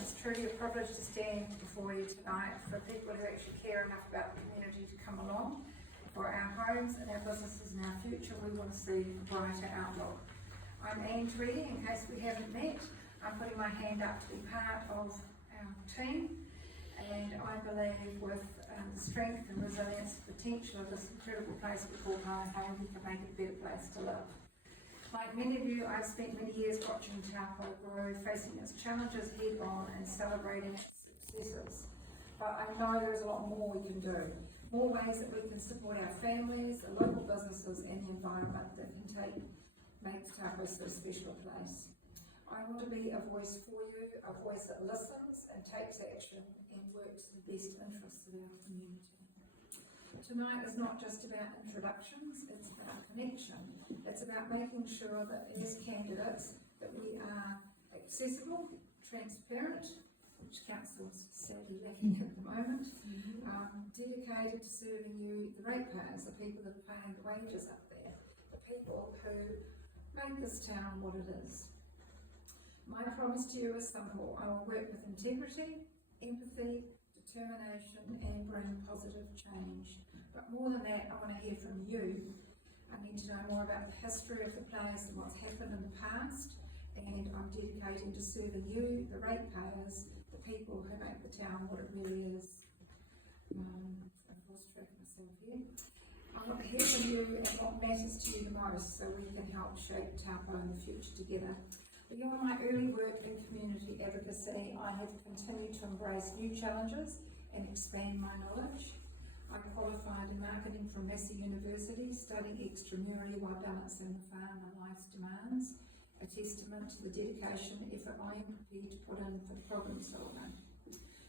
It's truly a privilege to stand before you tonight for people who actually care enough about the community to come along. For our homes and our businesses and our future, we want to see a brighter outlook. I'm Anne Tweedie, in case we haven't met. I'm putting my hand up to be part of our team, and I believe with the strength and resilience, potential of this incredible place we call my home, we can make it a better place to live. Like many of you, I've spent many years watching Taupo grow, facing its challenges head on and celebrating its successes. But I know there's a lot more we can do. More ways that we can support our families, the local businesses and the environment that can make Taupo a special place. I want to be a voice for you, a voice that listens and takes action and works in the best interests of our community. Tonight is not just about introductions, it's about connection. It's about making sure that as candidates that we are accessible, transparent, which council's sadly lacking at the moment, dedicated to serving you, the ratepayers, the people that are paying the wages up there, the people who make this town what it is. My promise to you is simple. I will work with integrity, empathy, determination and bring positive change. But more than that, I want to hear from you. I need to know more about the history of the place and what's happened in the past, and I'm dedicating to serving you, the ratepayers, the people who make the town what it really is. I've lost track of myself here. I want to hear from you and what matters to you the most so we can help shape Taupo in the future together. Beyond my early work in community advocacy, I have continued to embrace new challenges and expand my knowledge. I qualified in marketing from Massey University, studying extramural while balancing the farm and life's demands, a testament to the dedication and effort I am prepared to put in for problem solving.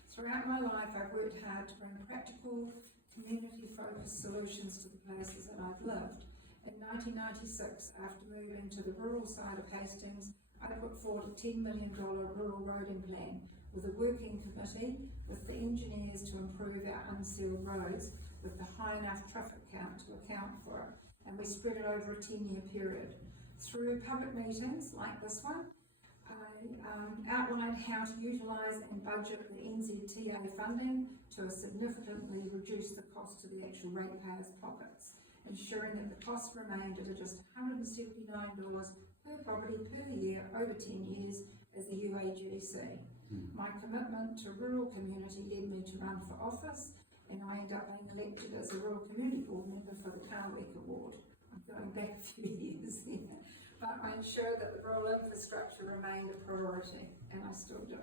Throughout my life, I've worked hard to bring practical, community-focused solutions to the places that I've lived. In 1996, after moving to the rural side of Hastings, I put forward a $10 million rural roading plan with a working committee with the engineers to improve our unsealed roads with the high enough traffic count to account for it, and we spread it over a 10-year period. Through public meetings like this one, I outlined how to utilise and budget the NZTA funding to significantly reduce the cost to the actual ratepayers' pockets, ensuring that the cost remained at just $179 per property per year over 10 years as a UAGC. My commitment to rural community led me to run for office, and I ended up being elected as a rural community board member for the Carwick Award. I'm going back a few years here, but I ensured that the rural infrastructure remained a priority, and I still do.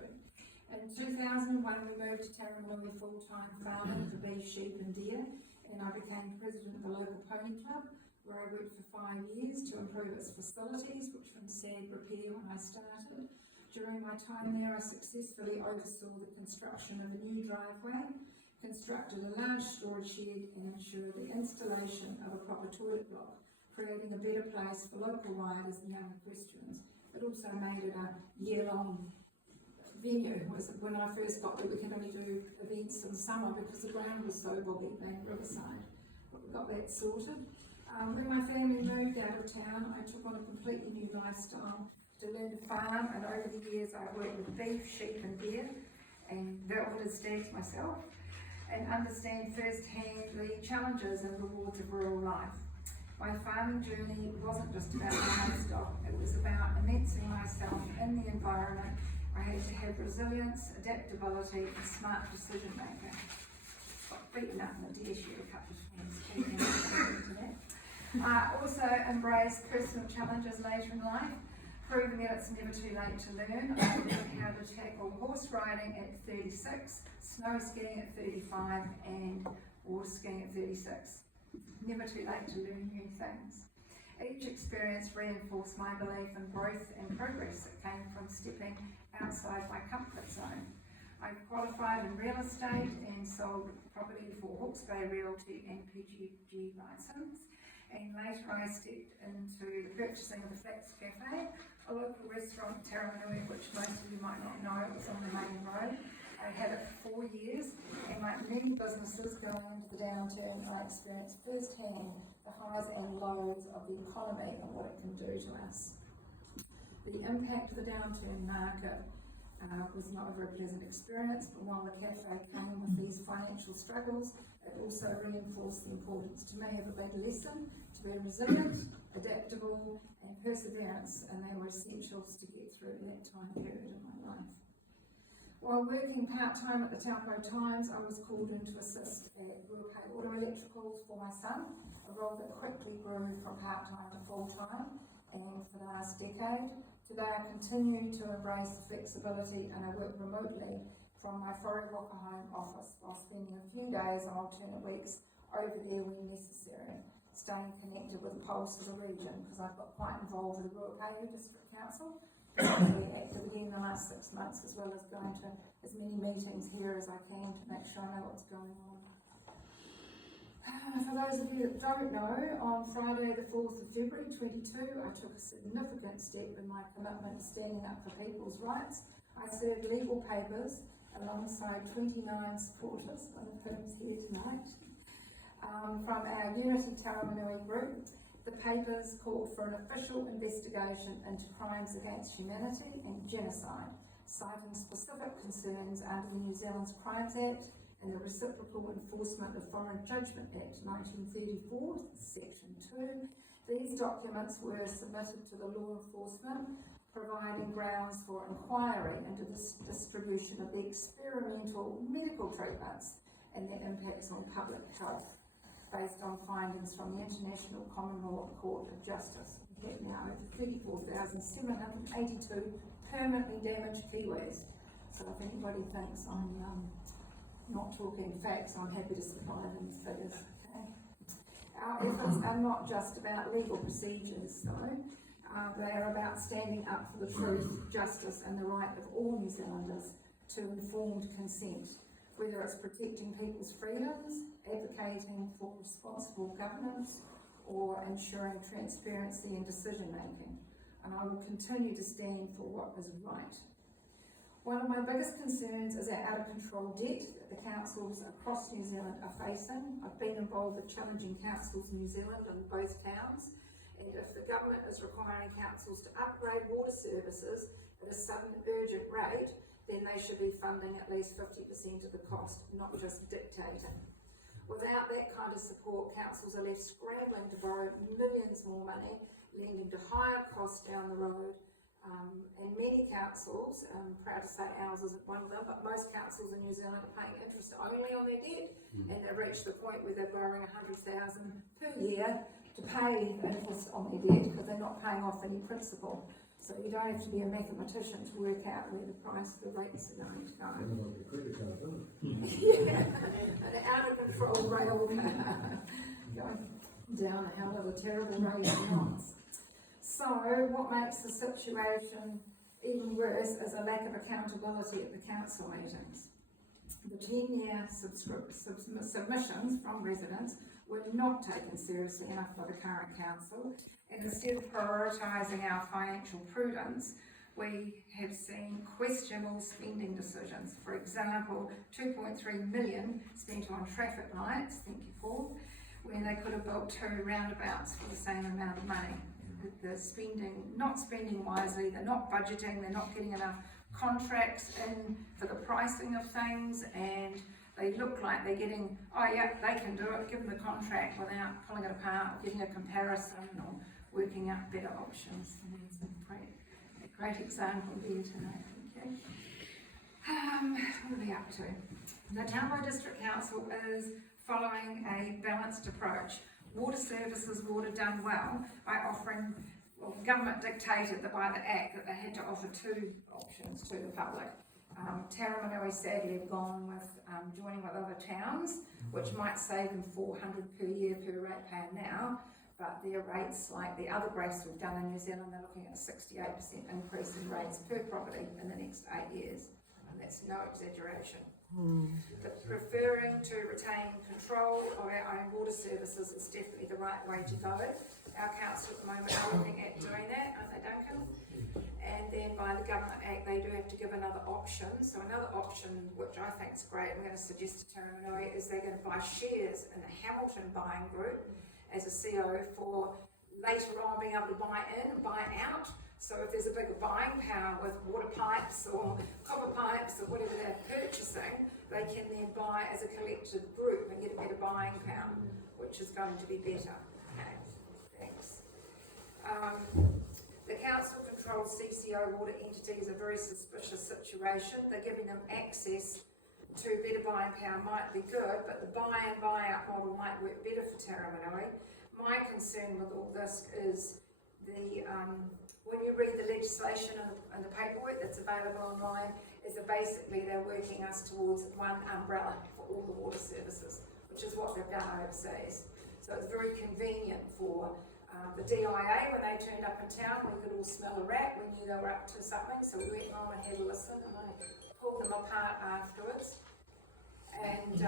In 2001, we moved to Taranui full-time farming for beef, sheep and deer, and I became president of the local pony club, where I worked for 5 years to improve its facilities, which were in sad repair when I started. During my time there, I successfully oversaw the construction of a new driveway, constructed a large storage shed, and ensured the installation of a proper toilet block, creating a better place for local riders and young equestrians. It also made it a year-long venue. When I first got there, we could only do events in summer because the ground was so boggy being riverside. But we got that sorted. When my family moved out of town, I took on a completely new lifestyle to learn to farm, and over the years I've worked with beef, sheep and deer, and velvet as stags myself, and understand firsthand the challenges and rewards of rural life. My farming journey wasn't just about livestock, it was about immersing myself in the environment. I had to have resilience, adaptability and smart decision making. Got beaten up in the deer shed a couple of times. I also embraced personal challenges later in life, proving that it's never too late to learn. I learned how to tackle horse riding at 36, snow skiing at 35 and water skiing at 36. Never too late to learn new things. Each experience reinforced my belief in growth and progress that came from stepping outside my comfort zone. I qualified in real estate and sold property for Hawke's Bay Realty and PGG license. And later I stepped into the purchasing of the Flats Cafe, a local restaurant in Taranui, which most of you might not know. It was on the main road. I had it for 4 years, and like many businesses going into the downturn, I experienced firsthand the highs and lows of the economy and what it can do to us. The impact of the downturn market was not a very pleasant experience, but while the cafe came with these financial struggles, it also reinforced the importance to me of a big lesson to be resilient, adaptable and perseverance, and they were essentials to get through that time period in my life. While working part-time at the Taupo Times, I was called in to assist at Rural Auto Electricals for my son, a role that quickly grew from part-time to full-time, and for the last decade. Today I continue to embrace the flexibility and I work remotely from my Foresterup home office while spending a few days on alternate weeks over there when necessary, staying connected with the pulse of the region because I've got quite involved with the Rural District Council, particularly activity in the last 6 months, as well as going to as many meetings here as I can to make sure I know what's going on. For those of you that don't know, on Friday the 4th of February 22, I took a significant step in my commitment to standing up for people's rights. I served legal papers alongside 29 supporters, one of whom's here tonight, from our Unity Taupo group. The papers called for an official investigation into crimes against humanity and genocide, citing specific concerns under the New Zealand's Crimes Act and the Reciprocal Enforcement of Foreign Judgment Act 1934, Section 2. These documents were submitted to the law enforcement, providing grounds for inquiry into the distribution of the experimental medical treatments and their impacts on public health, based on findings from the International Common Law Court of Justice. We have now over 34,782 permanently damaged Kiwis. So if anybody thinks I'm not talking facts, I'm happy to supply them with figures. Okay? Our efforts are not just about legal procedures though, they are about standing up for the truth, justice and the right of all New Zealanders to informed consent, whether it's protecting people's freedoms, advocating for responsible governance, or ensuring transparency in decision making. And I will continue to stand for what is right. One of my biggest concerns is our out-of-control debt that the councils across New Zealand are facing. I've been involved with challenging councils in New Zealand in both towns, and if the government is requiring councils to upgrade water services at a sudden urgent rate, then they should be funding at least 50% of the cost, not just dictating. Without that kind of support, councils are left scrambling to borrow millions more money, leading to higher costs down the road. And many councils, I'm proud to say ours isn't one of them, but most councils in New Zealand are paying interest only on their debt, and they've reached the point where they're borrowing $100,000 per year to pay interest on their debt because they're not paying off any principal. So you don't have to be a mathematician to work out where the price of the rates are going to go. Yeah, an out of control rail going down a hell of a terrible rate of knots. So what makes the situation even worse is a lack of accountability at the council meetings. The 10-year submissions from residents were not taken seriously enough by the current council, and instead of prioritising our financial prudence, we have seen questionable spending decisions. For example, 2.3 million spent on traffic lights, thank you Paul, when they could have built 2 roundabouts for the same amount of money. They're not spending wisely, they're not budgeting, they're not getting enough contracts in for the pricing of things, and they look like they're getting, oh yeah, they can do it, give them the contract without pulling it apart, getting a comparison or working out better options. And there's a great example there tonight, thank you. What are we up to? The Taupo District Council is following a balanced approach. Water services water done well by offering, well, the government dictated that by the Act that they had to offer 2 options to the public. Taramanui sadly have gone with joining with other towns, which might save them $400 per year per ratepayer now, but their rates, like the other graphs we've done in New Zealand, they're looking at a 68% increase in rates per property in the next 8 years, and that's no exaggeration. But preferring to retain control of our own water services is definitely the right way to go. Our council at the moment are looking at doing that, aren't they, Duncan? And then by the Government Act, they do have to give another option. So another option, which I think is great, I'm going to suggest to Taramanui, is they're going to buy shares in the Hamilton buying group as a CO for later on being able to buy in, buy out. So if there's a bigger buying power with water pipes or copper pipes or whatever they're purchasing, they can then buy as a collective group and get a better buying power, which is going to be better. Okay, thanks. The council controlled CCO water entities is a very suspicious situation. They're giving them access to better buying power might be good, but the buy and buy out model might work better for Taramanui. My concern with all this is the when you read the legislation and the paperwork that's available online, is that basically they're working us towards one umbrella for all the water services, which is what they've done overseas. So it's very convenient for the DIA, when they turned up in town, we could all smell a rat, we knew they were up to something, so we went on and had a listen, and I pulled them apart afterwards. And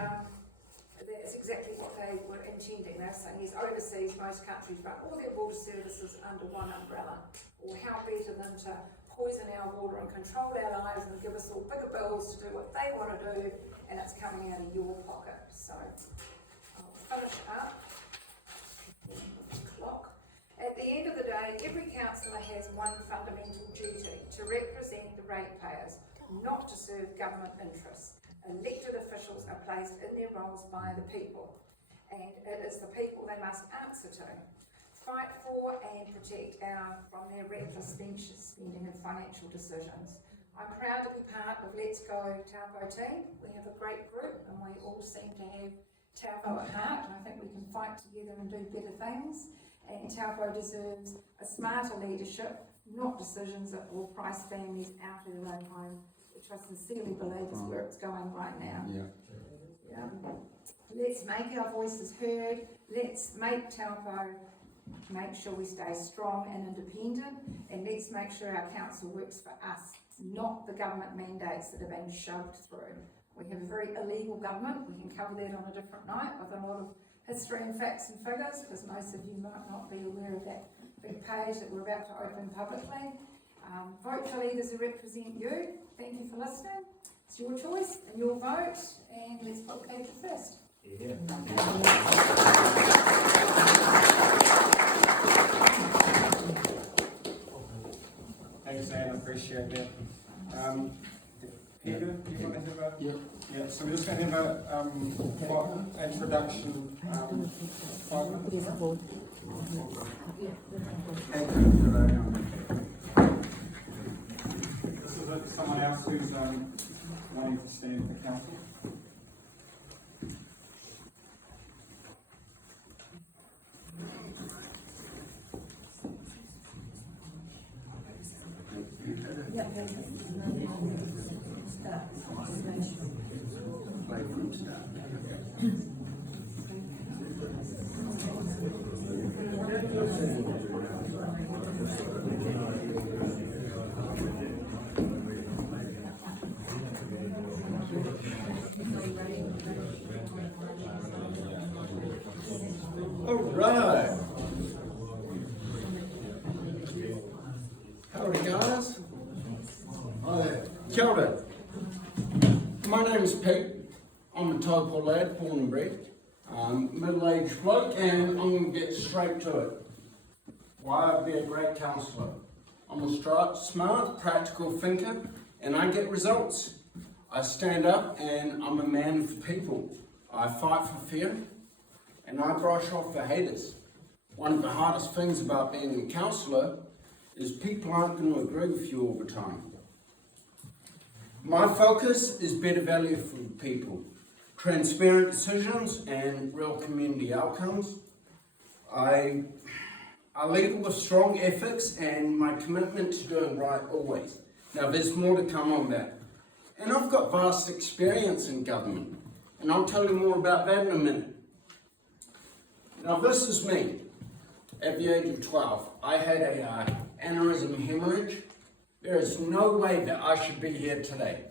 that's exactly what they were intending. They're saying, yes, overseas, most countries run all their water services under one umbrella. Or how better than to poison our water and control our lives and give us all bigger bills to do what they want to do, and it's coming out of your pocket. So I'll finish up. Clock. At the end of the day, every councillor has one fundamental duty: to represent the ratepayers, not to serve government interests. Elected officials are placed in their roles by the people, and it is the people they must answer to. Fight for and protect from their reckless spending and financial decisions. I'm proud to be part of Let's Go Taupo team. We have a great group and we all seem to have Taupo at heart. I think we can fight together and do better things. And Taupo deserves a smarter leadership, not decisions that will price families out of their own home, which I sincerely believe is where it's going right now. Yeah. Let's make our voices heard. Let's make Taupo, make sure we stay strong and independent, and let's make sure our council works for us, not the government mandates that have been shoved through. We have a very illegal government. We can cover that on a different night with a lot of history and facts and figures, because most of you might not be aware of that big page that we're about to open publicly. Vote for leaders who represent you. Thank you for listening. It's your choice and your vote, and let's put people first. Yeah. Thanks, Anne, appreciate that. Peter, do you want to have a? Yep. Yeah, so we're just going to have a introduction. This is someone else who's wanting to stand for council. All right. Howdy, guys. Hi there. Kia ora. My name's Pete. I'm a Taupo lad, born and bred. Middle-aged bloke, and I'm going to get straight to it. Why I'd be a great councillor. I'm a smart, practical thinker, and I get results. I stand up and I'm a man for people. I fight for fair, and I brush off the haters. One of the hardest things about being a councillor is people aren't going to agree with you all the time. My focus is better value for the people, transparent decisions and real community outcomes. I lead with strong ethics and my commitment to doing right always. Now there's more to come on that. And I've got vast experience in government, and I'll tell you more about that in a minute. Now this is me. At the age of 12, I had a aneurysm hemorrhage. There is no way that I should be here today.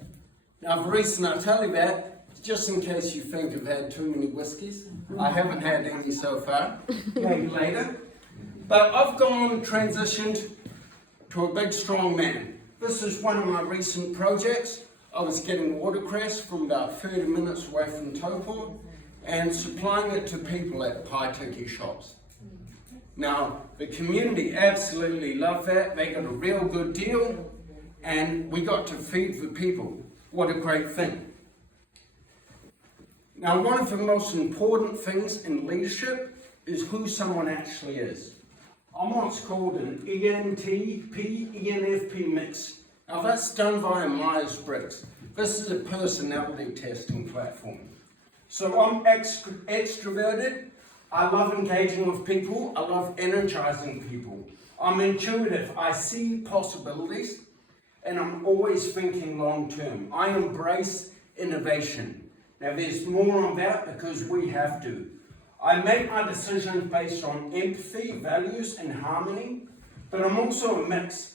Now the reason I tell you that is just in case you think I've had too many whiskies. I haven't had any so far, maybe later. But I've transitioned to a big strong man. This is one of my recent projects. I was getting watercress from about 30 minutes away from Taupo and supplying it to people at the Paitiki shops. Now, the community absolutely loved that. They got a real good deal, and we got to feed the people. What a great thing. Now, one of the most important things in leadership is who someone actually is. I'm what's called an ENTP-ENFP mix. Now, that's done via Myers-Briggs. This is a personality testing platform. So I'm extroverted. I love engaging with people. I love energizing people. I'm intuitive. I see possibilities, and I'm always thinking long term. I embrace innovation. Now there's more on that because we have to. I make my decisions based on empathy, values, and harmony, but I'm also a mix.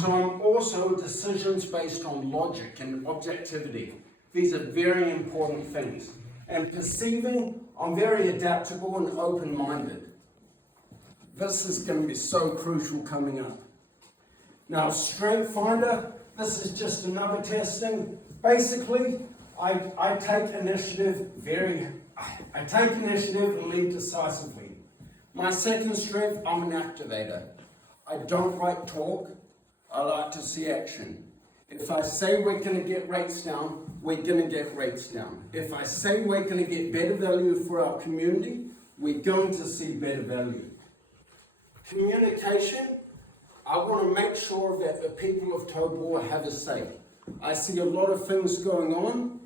So I'm also decisions based on logic and objectivity. These are very important things. and perceiving, I'm very adaptable and open-minded. This is going to be so crucial coming up. Now, Strength Finder, this is just another testing. Basically, I take initiative and lead decisively. My second strength, I'm an activator. I don't like talk, I like to see action. If I say we're going to get rates down, we're going to get rates down. If I say we're going to get better value for our community, we're going to see better value. Communication, I want to make sure that the people of Taupo have a say. I see a lot of things going on.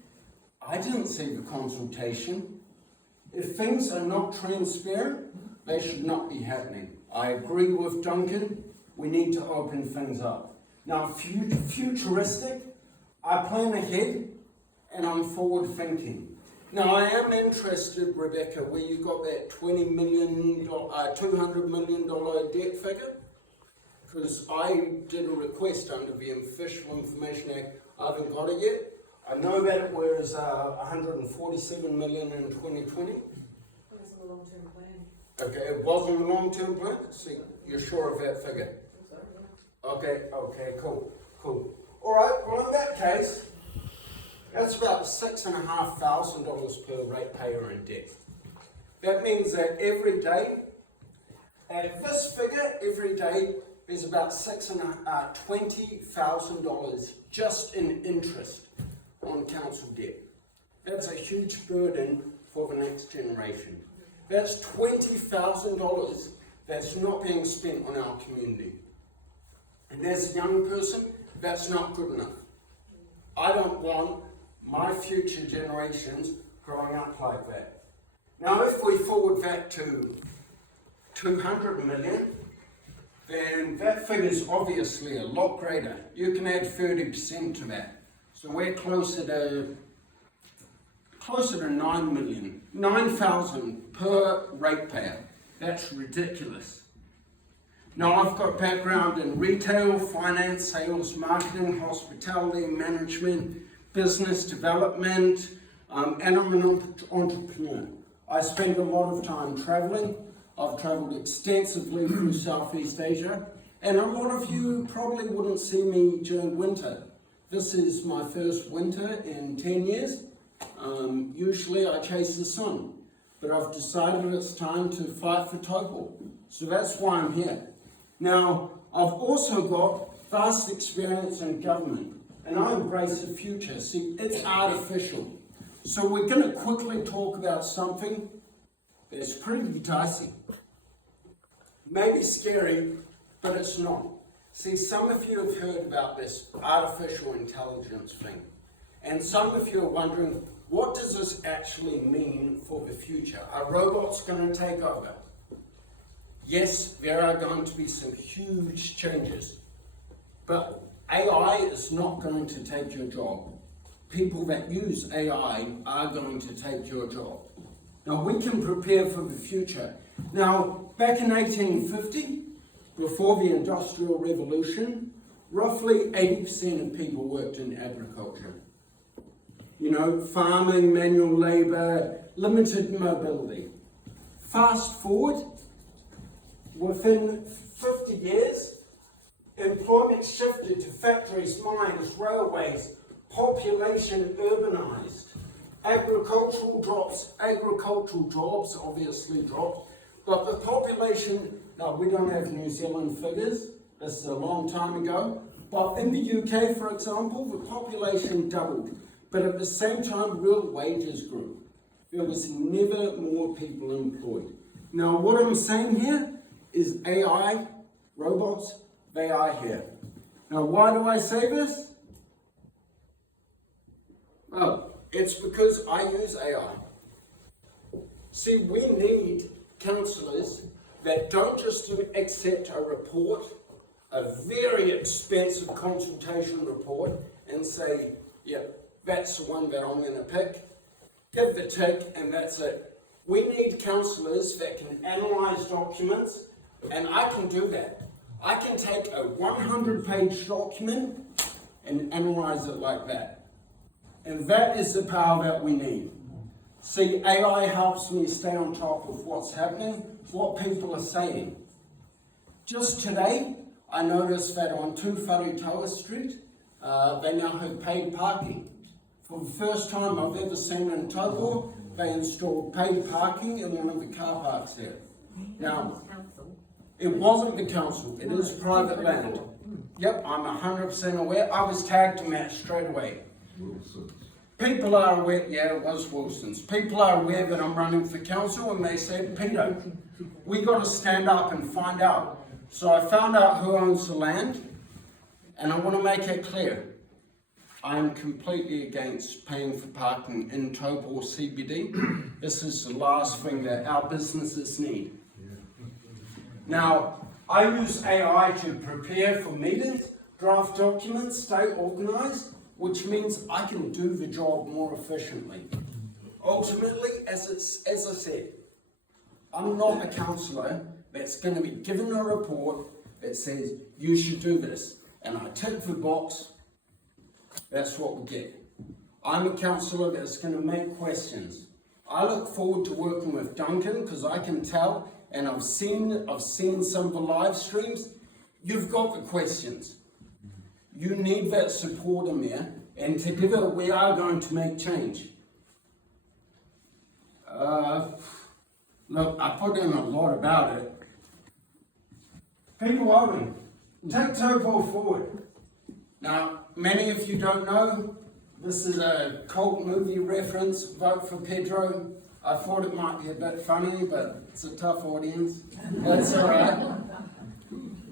I didn't see the consultation. If things are not transparent, they should not be happening. I agree with Duncan, we need to open things up. Now, futuristic, I plan ahead and I'm forward thinking. Now, I am interested, Rebecca, where you got that $200 million debt figure, because I did a request under the Official Information Act. I haven't got it yet. I know that it was 147 million in 2020. It was a long-term plan. Okay, it wasn't a long-term plan? See, you're sure of that figure? Okay, cool. All right, well, in that case, that's about $6,500 per ratepayer in debt. That means that every day, at this figure, every day, there's about $20,000 just in interest on council debt. That's a huge burden for the next generation. That's $20,000 that's not being spent on our community. And as a young person, that's not good enough. I don't want my future generations growing up like that. Now, if we forward that to 200 million, then that figure is obviously a lot greater. You can add 30% to that. So we're closer to 9 million, 9,000 per ratepayer. That's ridiculous. Now, I've got background in retail, finance, sales, marketing, hospitality, management, business development, and I'm an entrepreneur. I spend a lot of time traveling. I've traveled extensively through Southeast Asia, and a lot of you probably wouldn't see me during winter. This is my first winter in 10 years. Usually I chase the sun, but I've decided it's time to fight for Taupo. So that's why I'm here. Now, I've also got vast experience in government, and I embrace the future. See, it's artificial. So we're going to quickly talk about something that's pretty dicey. Maybe scary, but it's not. See, some of you have heard about this artificial intelligence thing, and some of you are wondering, what does this actually mean for the future? Are robots going to take over? Yes, there are going to be some huge changes, but AI is not going to take your job. People that use AI are going to take your job. Now, we can prepare for the future. Now, back in 1850, before the Industrial Revolution, roughly 80% of people worked in agriculture. You know, farming, manual labour, limited mobility. Fast forward, within 50 years, employment shifted to factories, mines, railways, population urbanised. Agricultural jobs obviously dropped, but the population, now we don't have New Zealand figures, this is a long time ago, but in the UK, for example, the population doubled, but at the same time, real wages grew. There was never more people employed. Now, what I'm saying here is AI, robots, they are here. Now, why do I say this? Well, it's because I use AI. See, we need councillors that don't just accept a report, a very expensive consultation report, and say, yeah, that's the one that I'm going to pick, give the tick, and that's it. We need councillors that can analyse documents, and I can do that. I can take a 100-page document and analyse it like that. And that is the power that we need. See, AI helps me stay on top of what's happening, what people are saying. Just today, I noticed that on 2 Wharetoa Street, they now have paid parking. For the first time I've ever seen in Taupo, they installed paid parking in one of the car parks there. Now, it wasn't the council, it is private land. Yep, I'm 100% aware. I was tagged in that straight away. People are aware, yeah, it was Wilson's. People are aware that I'm running for council, and they said, Peter, we got to stand up and find out. So I found out who owns the land, and I want to make it clear. I am completely against paying for parking in Taupo or CBD. This is the last thing that our businesses need. Now, I use AI to prepare for meetings, draft documents, stay organised, which means I can do the job more efficiently. Ultimately, as I said, I'm not a councillor that's going to be given a report that says, you should do this, and I tick the box, that's what we get. I'm a councillor that's going to make questions. I look forward to working with Duncan, because I can tell, and I've seen some of the live streams, you've got the questions. You need that support in there, and together we are going to make change. Look, I put in a lot about it. People voting, take Taupo forward. Now, many of you don't know, this is a cult movie reference, Vote for Pedro. I thought it might be a bit funny, but it's a tough audience. That's all right.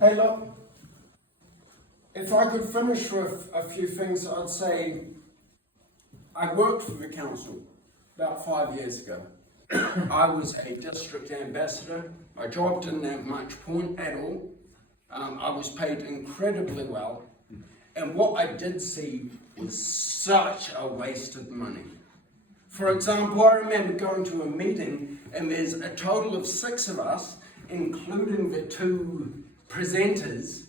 Hey, look, if I could finish with a few things, I'd say I worked for the council about 5 years ago. I was a district ambassador. My job didn't have much point at all. I was paid incredibly well. And what I did see was such a waste of money. For example, I remember going to a meeting and there's a total of 6 of us, including the 2 presenters,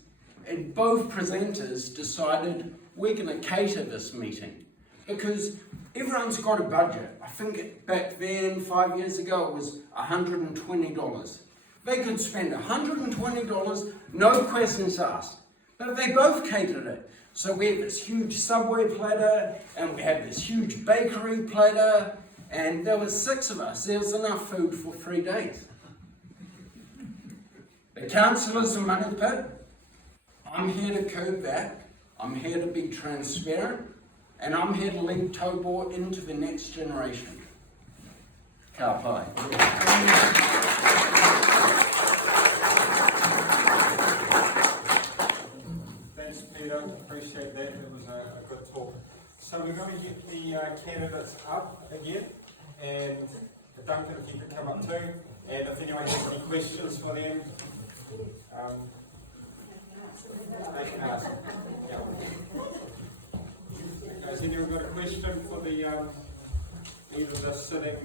and both presenters decided we're going to cater this meeting because everyone's got a budget. I think back then, 5 years ago, it was $120. They could spend $120, no questions asked, but they both catered it. So we had this huge Subway platter, and we had this huge bakery platter, and there was 6 of us. There was enough food for 3 days. The councillors in Money Pit, I'm here to curb that. I'm here to be transparent, and I'm here to lead Taupo into the next generation. Ka pai. Thanks, Peter. Appreciate that. It was a good talk. So we're going to get the candidates up again, and Duncan, if you could come up too, and if anyone has any questions for them, they can ask. Yeah. Has anyone got a question for the either the sitting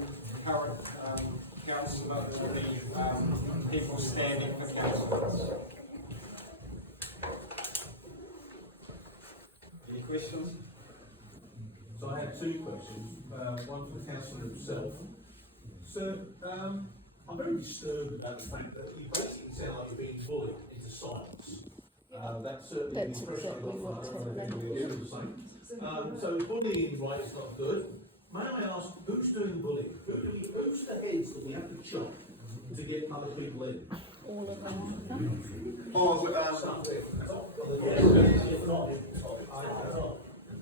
current councillor or the people standing for councillors? Any questions? So I had 2 questions, one for the councillor himself. Sir, I'm very disturbed about the fact that you basically sound like you're being bullied into silence. That's certainly the impression I got from everybody else the same. So bullying, right, is not good. May I ask, who's doing bullying? Who's the heads that we have to chop to get other people in? All of them.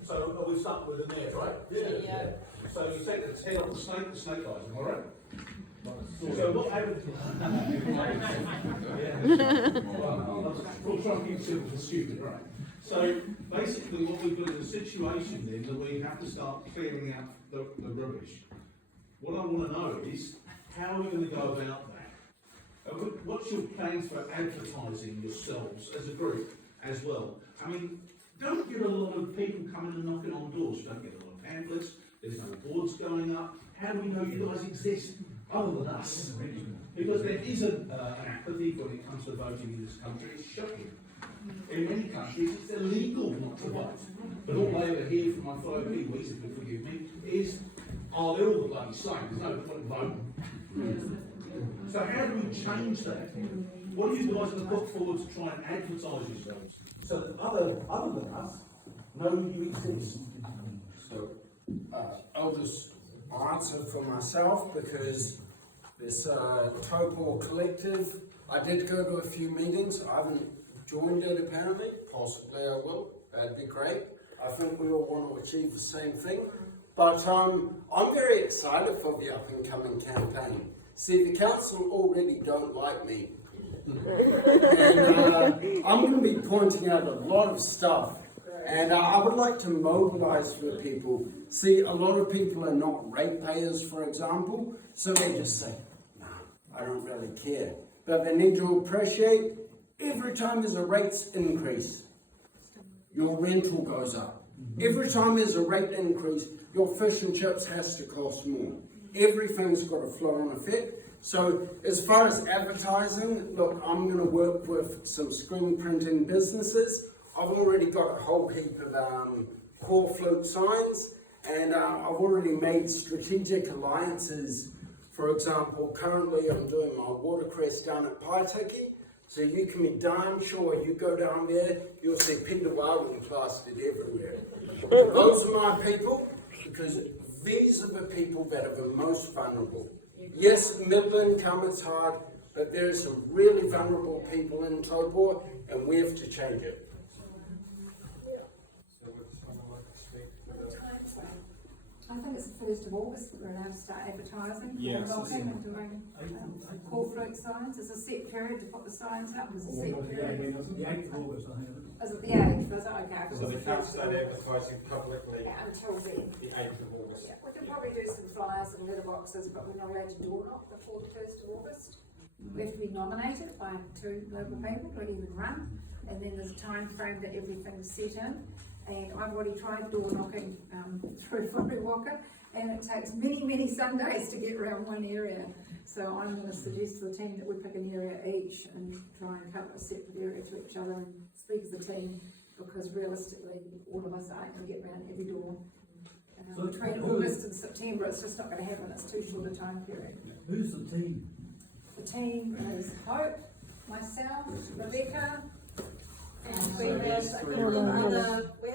So are we stuck with the mayor, right? Yeah. So you take the head off the snake eyes, am I right? So what happened? We'll try and keep it simple and stupid, right? So basically what we've got is a situation then that we have to start clearing out the rubbish. What I want to know is, how are we going to go about that? What's your plans for advertising yourselves as a group as well? I mean, don't get a lot of people coming and knocking on doors. You don't get a lot of pamphlets. There's no boards going up. How do we know you guys exist other than us? Because there is an apathy when it comes to voting in this country. It's shocking. In many countries, it's illegal not to vote. But all I ever hear from my fellow Kiwis, if you'll forgive me, is, oh, they're all the bloody same, there's no point in voting. So how do we change that? What are you guys going to put forward to try and advertise yourselves so that other than us know you exist? So, I'll just answer for myself because this Taupo collective, I did go to a few meetings. I haven't joined it apparently. Possibly I will. That'd be great. I think we all want to achieve the same thing. But I'm very excited for the up and coming campaign. See, the council already don't like me. And I'm going to be pointing out a lot of stuff. And I would like to mobilise for the people. See, a lot of people are not ratepayers, for example, so they just say, nah, I don't really care. But they need to appreciate every time there's a rates increase, your rental goes up. Every time there's a rate increase, your fish and chips has to cost more. Everything's got a flow-on effect. So as far as advertising, look, I'm going to work with some screen printing businesses. I've already got a whole heap of core float signs, and I've already made strategic alliances. For example, currently I'm doing my watercress down at Paitaki, so you can be darn sure you go down there, you'll see Peter Wilding plastered everywhere. Those are my people, because these are the people that are the most vulnerable. Yes, middle income is hard, but there are some really vulnerable people in Taupo, and we have to change it. I think it's the 1st of August that we're allowed to start advertising. Yes. Knocking and doing call float signs. There's a set period to put the signs up. There's a set period. The 8th of August, I think. Is it the 8th? Was it? Okay. So they can't start advertising publicly Yeah, until then. the 8th of August. Yeah, we can probably do some flyers and letterboxes, but we're not allowed to door knock before the 1st of August. We have to be nominated by 2 local people to even run, and then there's a time frame that everything's set in. And I've already tried door knocking through Foresterup, and it takes many, many Sundays to get around one area. So I'm going to suggest to the team that we pick an area each and try and cover a separate area to each other and speak as a team, because realistically, all of us aren't going to get around every door. Between August and September, it's just not going to happen. It's too short a time period. Who's the team? The team is Hope, myself, Rebecca, and we have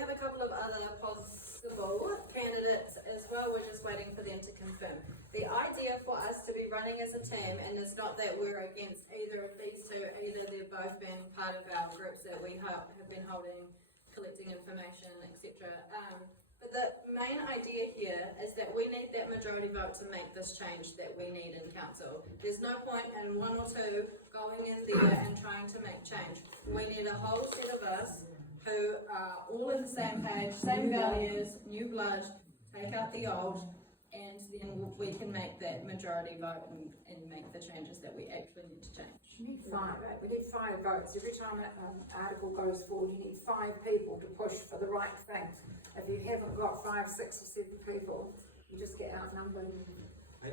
a couple of other possible candidates as well. We're just waiting for them to confirm. The idea for us to be running as a team, and it's not that we're against either of these two, either they've both been part of our groups that we have been holding, collecting information, etc. But the main idea here is that we need that majority vote to make this change that we need in council. There's no point in 1 or 2 going in there and trying to make change. We need a whole set of us who are all on the same page, same values, new blood, take out the old, and then we can make that majority vote and make the changes that we actually need to change. You need 5, right? We need 5 votes. Every time an article goes forward, you need 5 people to push for the right thing. If you haven't got 5, 6 or 7 people, you just get outnumbered. Hey,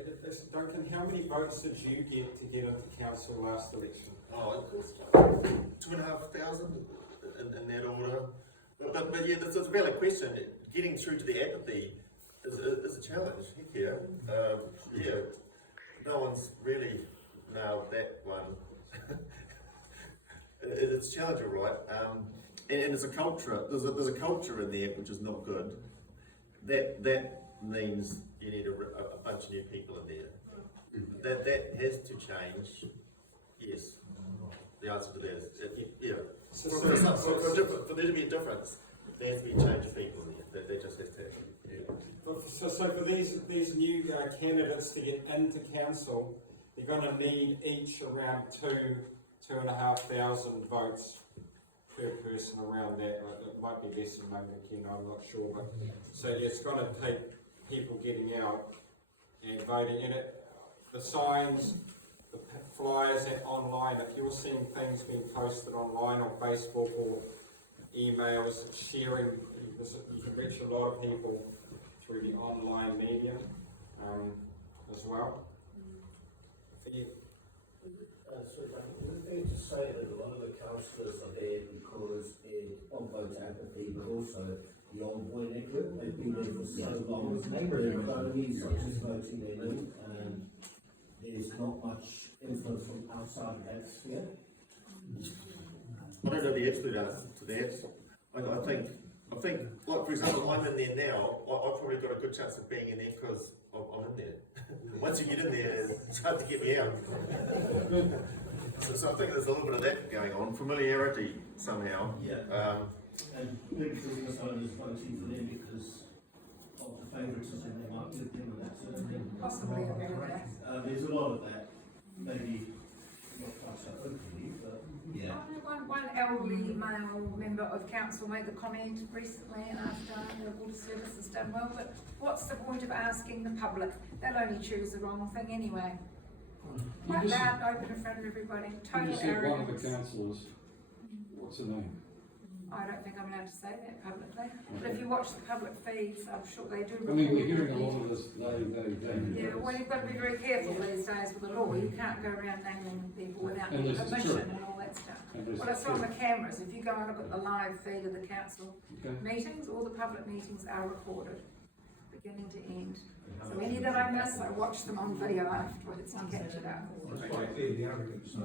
Duncan, how many votes did you get to get into council last election? Oh, 2,500 in that order. But yeah, that's a valid question. Getting through to the apathy is a challenge. Yeah. Yeah. No one's really nailed that one. It's challenging, right? And there's a culture. There's a culture in there which is not good. That means you need a bunch of new people in there. That has to change. Yes. The answer to that is yeah. For there to be a difference, there has to be a change of people in there. That just has to happen. Yeah. So for these new candidates to get into council, they're going to need each around 2,500 votes per person around that. It might be less than Mangakina, I'm not sure. But so yeah, it's going to take people getting out and voting in it. The signs, the flyers and online, if you're seeing things being posted online on Facebook or emails, sharing, you can reach a lot of people through the online medium as well. It's fair to say that a lot of the councillors are there because on vote apathy, but also the old boy network, they've been there for so long. Their economies are just voting in, and there's not much influence from outside that sphere. I don't know the answer to that. I think, like for example, I'm in there now. I've probably got a good chance of being in there because I'm in there. Once you get in there, it's hard to get me out. So I think there's a little bit of that going on, familiarity somehow. Yeah. And big business owners voting for them because of the favouritism they might give them and that sort of thing. Possibly a bit of that. There's a lot of that. Maybe not quite so openly, but yeah. One elderly male member of council made the comment recently after the water service has done well, but what's the point of asking the public? They'll only choose the wrong thing anyway. Quite loud, open in front of everybody, total You said one of arrogance. the councillors, what's her name? I don't think I'm allowed to say that publicly, but if you watch the public feeds, I'm sure they do. I mean, we're report hearing a lot of this, Yeah, well, you've got to be very careful these days with the law. You can't go around naming people without Unless it's permission true. and all that stuff. Unless Well, it's it's on true. the cameras. If you go and look at the live feed of the council Okay. meetings, all the public meetings are recorded, beginning to end. So any that I miss, I watch them on video afterwards to catch it up. It's quite clear the arrogance.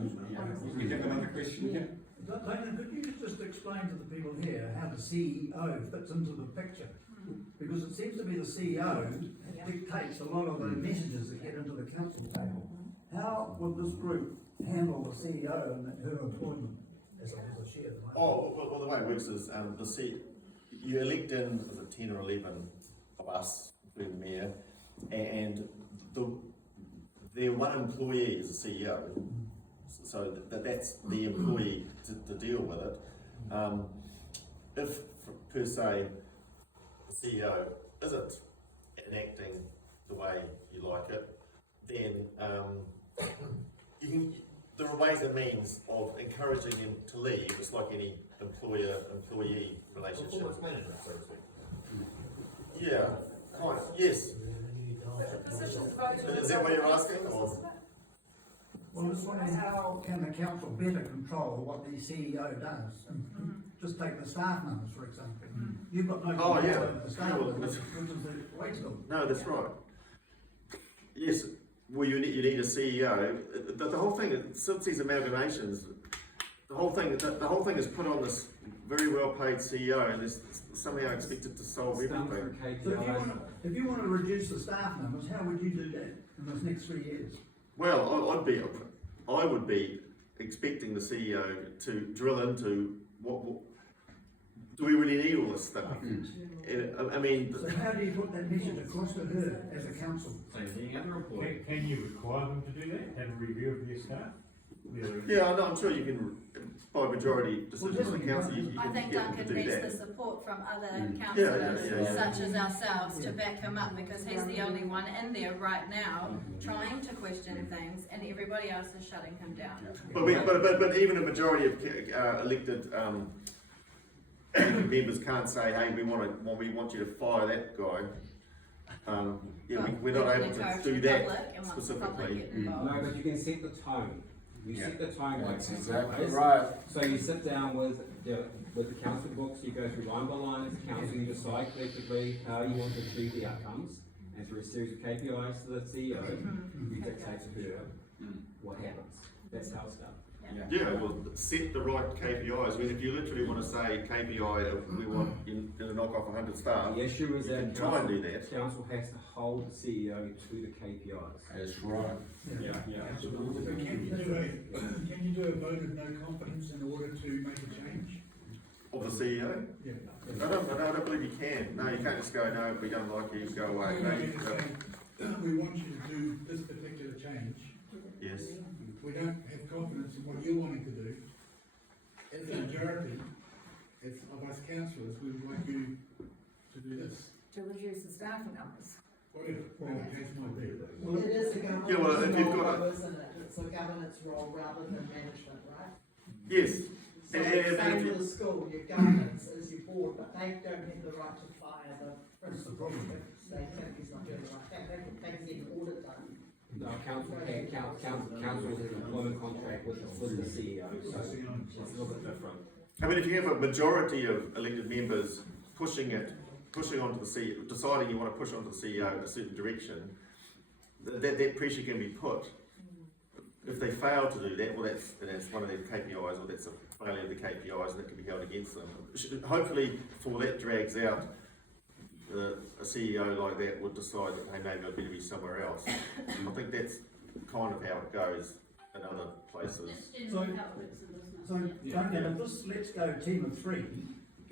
We have another question here. Diana, could you just explain to the people here how the CEO fits into the picture? Because it seems to be the CEO dictates a lot of the messages that get into the council table. How would this group handle the CEO and her appointment as a chair? Well, the way it works is you elect in, is it 10 or 11 of us, including the mayor, and their one employee is the CEO. So that's the employee to deal with it. If, per se, the CEO isn't enacting the way you like it, then there are ways and means of encouraging him to leave. It's like any employer-employee relationship. Performance management, so to speak. Yeah, kind of, yes. Is that what you're asking? Or? Well, I'm just wondering how can the council better control what the CEO does? And just take the staff numbers, for example. You've got no control over the staff numbers, which is the way to go. No, that's right. Yes, well, you need a CEO. The whole thing, since these amalgamations, the whole thing is put on this very well-paid CEO, and is somehow expected to solve everything. So if you want to reduce the staff numbers, how would you do that in those next 3 years? Well, I would be expecting the CEO to drill into what do we really need all this stuff? I mean, so how do you put that message across to her as a council? Can you require them to do that? Have a review of their staff? Yeah, I'm sure you can, by majority decision of the council, you I can think get them to Duncan do needs that. the support from other councillors, such as ourselves, to back him up, because he's the only one in there right now trying to question things, and everybody else is shutting him down. But even a majority of elected members can't say, hey, we want you to fire that guy. We're not able to do that specifically. No, but you can set the tone. You set the tone like That's exactly right. So you sit down with the council books, you go through line by line as a council, you decide collectively how you want to achieve the outcomes, and through a series of KPIs to the CEO, you dictate to her what happens. That's how it's done. Yeah, well, set the right KPIs. I mean, if you literally want to say KPI, we want in to knock off 100 staff, The issue is that try and do that. council has to hold the CEO to the KPIs. That's right. Yeah. Can you do a vote of no confidence in order to make a change? Of the CEO? Yeah. I don't believe you can. No, you can't just go, no, we don't like you, go away. No, you We want you to do this particular change. yes. We don't have confidence in what you're wanting to do. As a majority, as of us councillors, we would like you to do this. To reduce the staffing numbers. Whatever the case might be. It is a governance Yeah, well, if you've got role, isn't it? It's a governance role rather than management, right? Yes. So same with the school, your governance is your board, but they don't have the right to fire the principal if they think he's not doing the right thing. They can get an audit done No, council is an employment contract with the CEO, so it's a little bit different. I mean, if you have a majority of elected members pushing onto the CEO, deciding you want to push onto the CEO in a certain direction, that pressure can be put. If they fail to do that, well, that's one of their KPIs, or that's a failure of the KPIs, and that can be held against them. Hopefully, before that drags out, a CEO like that would decide that, hey, maybe I'd better be somewhere else. I think that's kind of how it goes in other places. So, Duncan, if this Let's Go team of three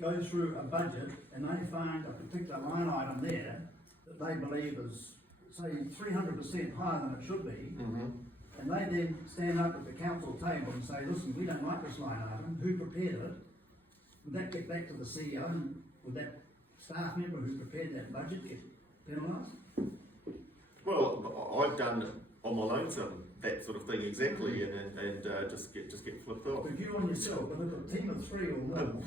goes through a budget and they find a particular line item there that they believe is, say, 300% higher than it should be, and they then stand up at the council table and say, listen, we don't like this line item, who prepared it? Would that get back to the CEO, and would that staff member who prepared that budget get penalised? Well, I've done on my lonesome that sort of thing exactly, and just get flipped off. But you on yourself, but if a team of three or more.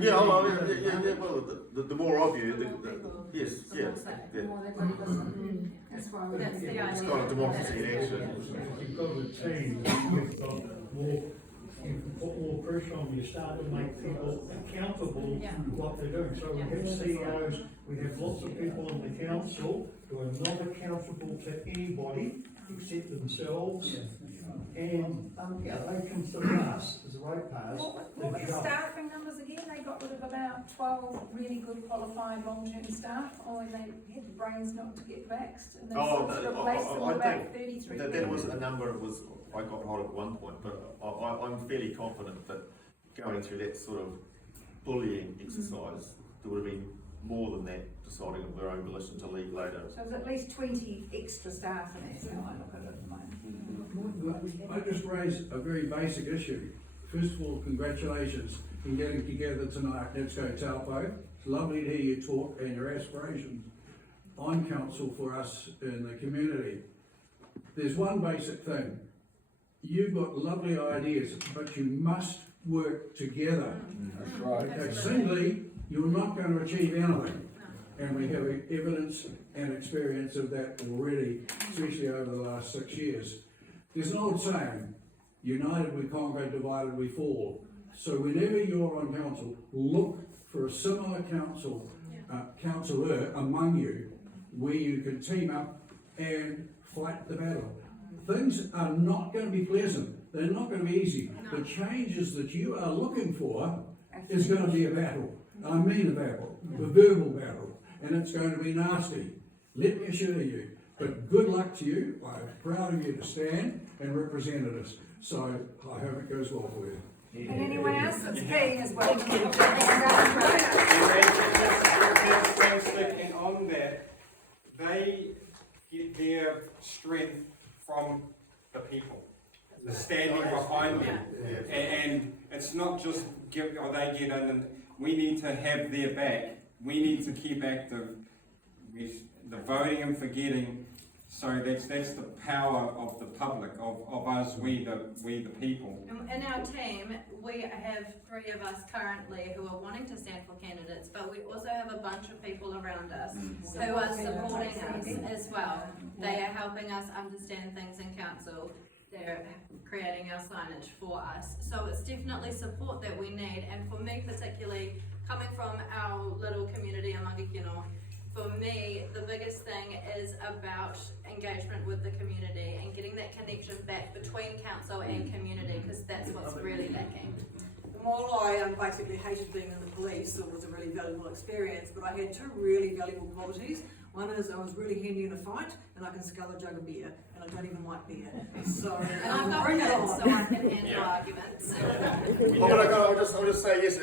Yeah, well, the more of you, yes, yeah. That's why we have It's kind of democracy in action. You've got a team, you've got more, you can put more pressure on, you start to make people accountable for what they're doing. So we have CEOs, we have lots of people on the council who are not accountable to anybody except themselves. And they consider us as ratepayers. What were the staffing numbers again? They got rid of about 12 really good qualified long-term staff, only they had the brains not to get vaxxed, and they replaced them with about 33 that was a number I got hold of at one point, but I'm fairly confident that going through that sort of bullying exercise, there would have been more than that deciding of their own volition to leave later. So there's at least 20 extra staff in there, so I look at it at the moment. I just raise a very basic issue. First of all, congratulations in getting together tonight. Let's go Taupo. It's lovely to hear you talk and your aspirations on council for us in the community. There's one basic thing. You've got lovely ideas, but you must work together. That's right. Okay, singly, you're not going to achieve anything. And we have evidence and experience of that already, especially over the last 6 years. There's an old saying, united we conquer, divided we fall. So whenever you're on council, look for a similar councillor among you, where you can team up and fight the battle. Things are not going to be pleasant. They're not going to be easy. The changes that you are looking for is going to be a battle. I mean a battle, a verbal battle, and it's going to be nasty. Let me assure you. But good luck to you. I'm proud of you to stand and represent us. So I hope it goes well for you. And anyone else that's keen is welcome to join us. Fantastic, and on that, they get their strength from the people standing behind them, and it's not just they get in, and we need to have their back. We need to keep active. The voting and forgetting. So that's the power of the public, of us, we the people. In our team, we have 3 of us currently who are wanting to stand for candidates, but we also have a bunch of people around us who are supporting us as well. They are helping us understand things in council. They're creating our signage for us. So it's definitely support that we need. And for me particularly, coming from our little community in Mangakino, for me, the biggest thing is about engagement with the community and getting that connection back between council and community, because that's what's really lacking. While I basically hated being in the police, it was a really valuable experience, but I had 2 really valuable qualities. One is I was really handy in a fight, and I can scull a jug of beer, and I don't even like beer. So, and I've got bring it kids, on. so I can handle arguments. I'll just say yes.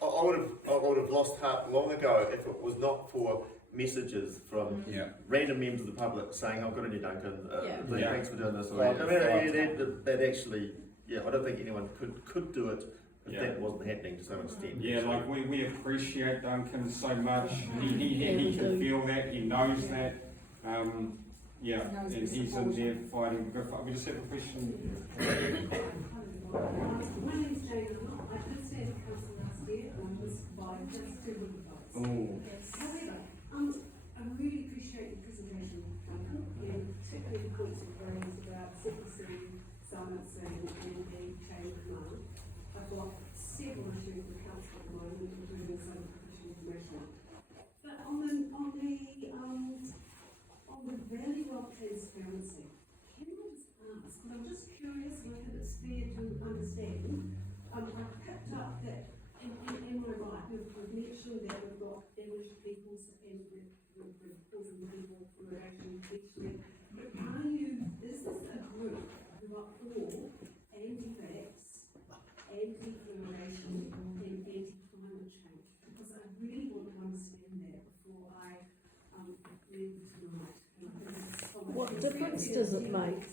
I would have lost heart long ago if it was not for messages from random members of the public saying, "I've got on you, Duncan. Thanks for doing this." That actually, I don't think anyone could do it if that wasn't happening to some extent. Yeah, like we appreciate Duncan so much. He can feel that. He knows that. And he's in there fighting. We just have a question. My name's Jane. I did stand for council last year, and I was by just 2 votes. Oh. However, really appreciate your presentation, and particularly the points you've raised about secrecy, silencing, and the chain of command. I've got several issues with the council at the moment, including some professional information. But on the value of transparency, can I just ask, and I'm just curious, and I think it's fair to understand, I've picked up that in my right, we've mentioned that we've got English peoples and we're causing people who are actually teaching. But is this a group who are all anti-vax, anti-immigration, and anti-climate change? Because I really want to understand that before I leave tonight. What difference does it make?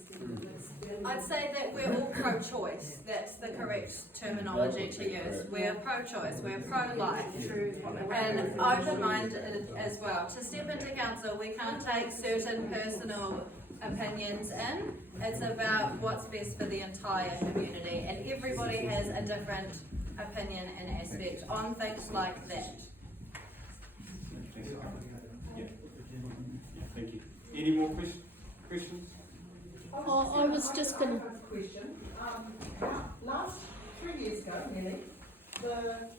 I'd say that we're all pro-choice. That's the correct terminology to use. We're pro-choice, we're pro-life, and open-minded as well. To step into council, we can't take certain personal opinions in. It's about what's best for the entire community, and everybody has a different opinion and aspect on things like that. Thank you. Any more questions? I was just going to... Question. Last 3 years ago, nearly, there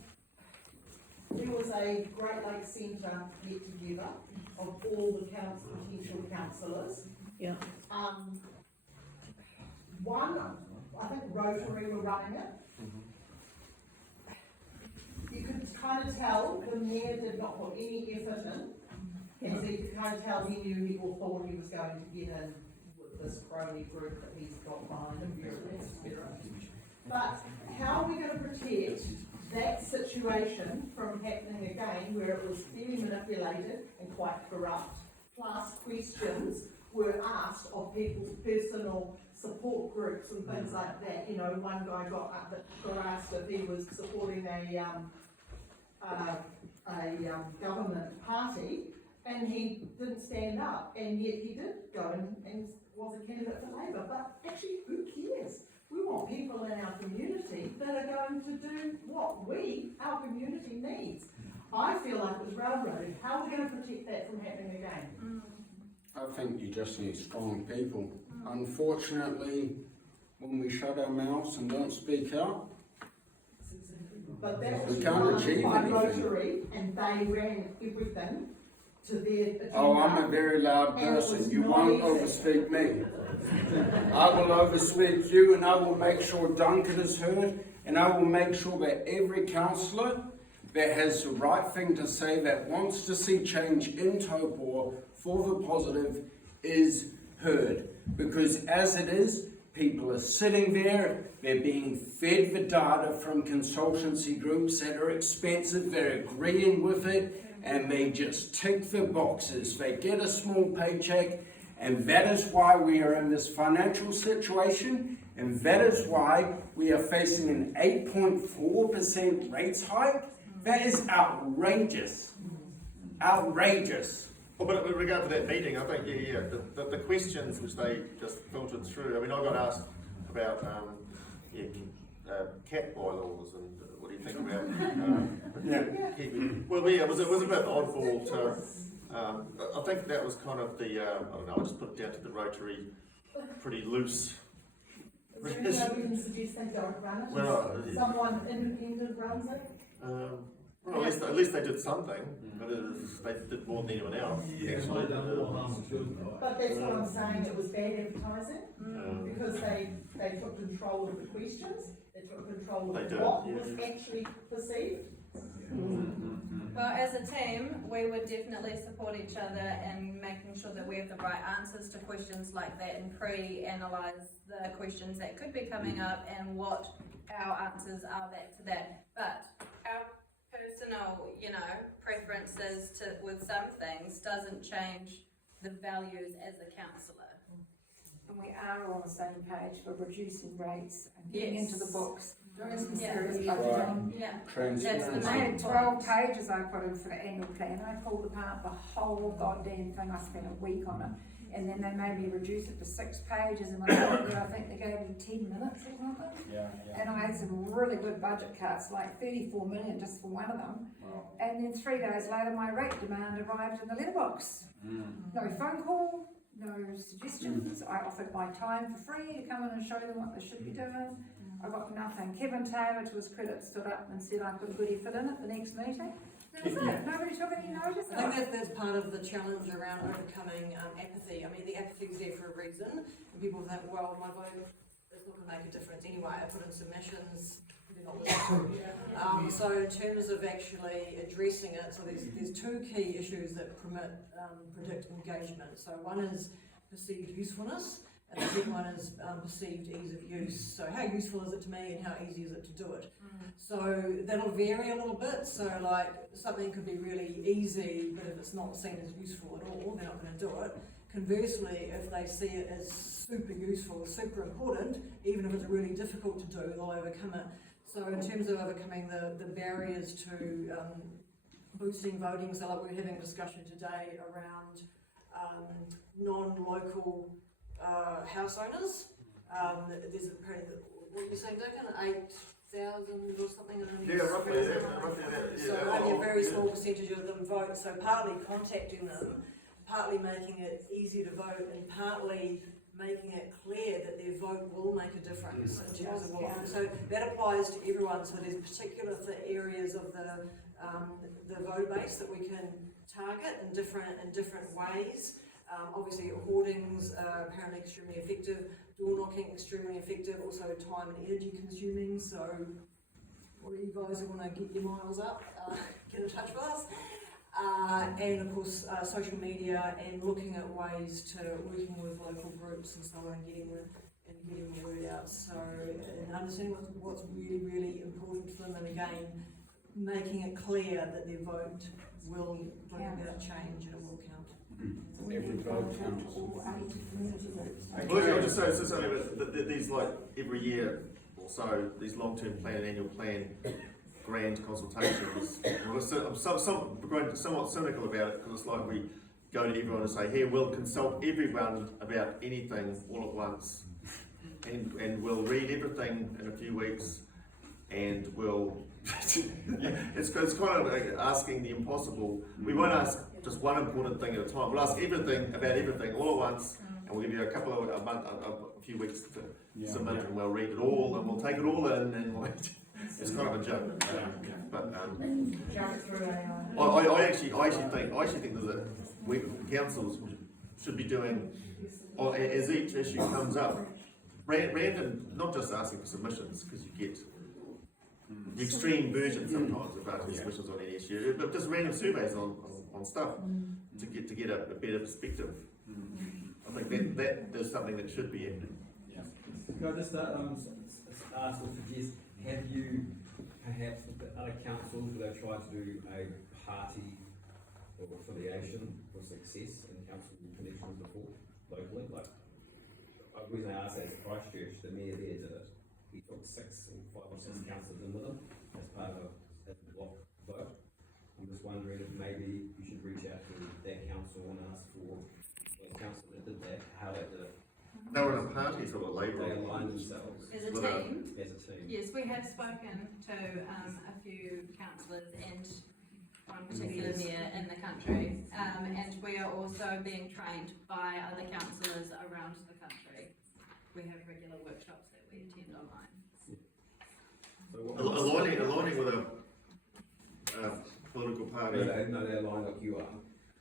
was a Great Lakes Centre get together of all the potential councillors. Yeah. One, I think Rotary were running it. You could kind of tell the mayor did not put any effort in, because you could kind of tell he knew he or thought he was going to get in with this crony group that he's got behind him, etc. But how are we going to protect that situation from happening again, where it was very manipulated and quite corrupt, plus questions were asked of people's personal support groups and things like that? You know, one guy got asked if he was supporting a government party, and he didn't stand up, and yet he did go and was a candidate for Labour. But actually, who cares? We want people in our community that are going to do what our community needs. I feel like it was railroaded. How are we going to protect that from happening again? I think you just need strong people. Unfortunately, when we shut our mouths and don't speak out, but that was we can't achieve by anything. Rotary, and they ran everything to their agenda. Oh, I'm a very loud person. You won't overspeak me. I will overspeak you, and I will make sure Duncan is heard, and I will make sure that every councillor that has the right thing to say, that wants to see change in Taupo for the positive, is heard. Because as it is, people are sitting there, they're being fed the data from consultancy groups that are expensive, they're agreeing with it, and they just tick the boxes. They get a small paycheck, and that is why we are in this financial situation, and that is why we are facing an 8.4% rates hike. That is outrageous. Outrageous. Well, but with regard to that meeting, I think, the questions which they just filtered through, I mean, I got asked about cat bylaws and what do you think about Kiwi. Well, yeah, it was a bit oddball to, I think that was kind of the, I don't know, I just put it down to the Rotary, pretty loose. Is there any way we can suggest they don't run it? Well, someone independent runs it? Well, at least they did something, but they did more than anyone else, actually. But that's what I'm saying, it was bad advertising, because they took control of the questions, they took control of what was actually perceived. Well, as a team, we would definitely support each other in making sure that we have the right answers to questions like that, and pre-analyse the questions that could be coming up and what our answers are back to that. But our personal, preferences with some things doesn't change the values as a councillor. And we are all on the same page for reducing rates and getting into the books. Doing some serious Right. budgeting. Transparency. I had 12 pages I put in for the annual plan. I pulled apart the whole goddamn thing. I spent a week on it. and then they made me reduce it to 6 pages, and when I got there, I think they gave me 10 minutes or something. Yeah, And I had some really good budget cuts, like 34 million just for one of them. Wow. And then 3 days later, my rate demand arrived in the letterbox. No phone call, no suggestions. I offered my time for free to come in and show them what they should be doing. I got nothing. Kevin Taylor, to his credit, stood up and said I could goody fit in at the next meeting. That was it. Nobody took any notice of I think it. that's part of the challenge around overcoming apathy. I mean, the apathy is there for a reason, and people think, well, my vote is not going to make a difference anyway. I put in submissions, they're not listening. So in terms of actually addressing it, so there's 2 key issues that predict engagement. So one is perceived usefulness, and the second one is perceived ease of use. So how useful is it to me, and how easy is it to do it? So that'll vary a little bit. So like something could be really easy, but if it's not seen as useful at all, they're not going to do it. Conversely, if they see it as super useful, super important, even if it's really difficult to do, they'll overcome it. So in terms of overcoming the barriers to boosting voting, so like we're having a discussion today around non-local house owners. There's apparently, what were you saying, Duncan, 8,000 or something? Roughly that. So only a very small percentage of them vote. So partly contacting them, partly making it easier to vote, and partly making it clear that their vote will make a difference in terms of what. So that applies to everyone. So there's particular areas of the voter base that we can target in different ways. Obviously, hoardings are apparently extremely effective. Door knocking extremely effective. Also, time and energy consuming. So, all you guys who want to get your miles up, get in touch with us. And of course, social media and looking at ways to working with local groups and so on, getting the word out. So, and understanding what's really, really important to them, and again, making it clear that their vote will bring about change and it will count. Every vote counts. Well, I'll just say something about these, like every year or so, these long-term plan and annual plan grand consultations. I'm somewhat cynical about it, because it's like we go to everyone and say, here, we'll consult everyone about anything all at once, and we'll read everything in a few weeks, and we'll it's kind of asking the impossible. We won't ask just one important thing at a time. We'll ask everything about everything all at once, and we'll give you a few weeks to submit, and we'll read it all, and we'll take it all in, and it's kind of a joke. But I actually think that we councils should be doing, as each issue comes up, random, not just asking for submissions, because you get the extreme version sometimes of asking submissions on any issue, but just random surveys on stuff to get a better perspective. I think that there's something that should be in. Can I just ask or suggest, have you perhaps with the other councils where they've tried to do a party or affiliation for success in council connections before locally? Like, the reason I ask that is Christchurch, the mayor there did it. He took 5 or 6 councillors in with him as part of a block vote. I'm just wondering if maybe you should reach out to that council and ask for the council that did that, how they did it. They were in a party sort of labour. They aligned themselves. As a team? As a team. Yes, we have spoken to a few councillors and one particular mayor in the country, and we are also being trained by other councillors around the country. We have regular workshops that we attend online. Aligning with a political party. No, they align like you are.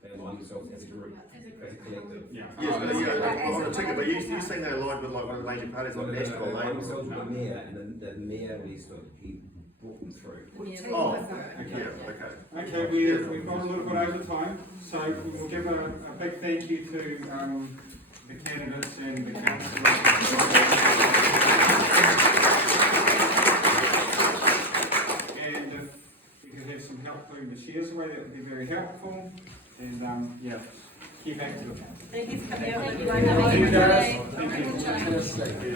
They align themselves as a group, as a collective. On a ticket, but you saying they aligned with like one of the major parties, like National Labour. Themselves with the mayor, and the mayor when he brought them through. Okay, we've gone a little bit over time, so we'll give a big thank you to the candidates and the councillors. And if we could have some help putting the shares away, that would be very helpful. And keep active. Thank you for coming out. Thank you, guys. Thank you.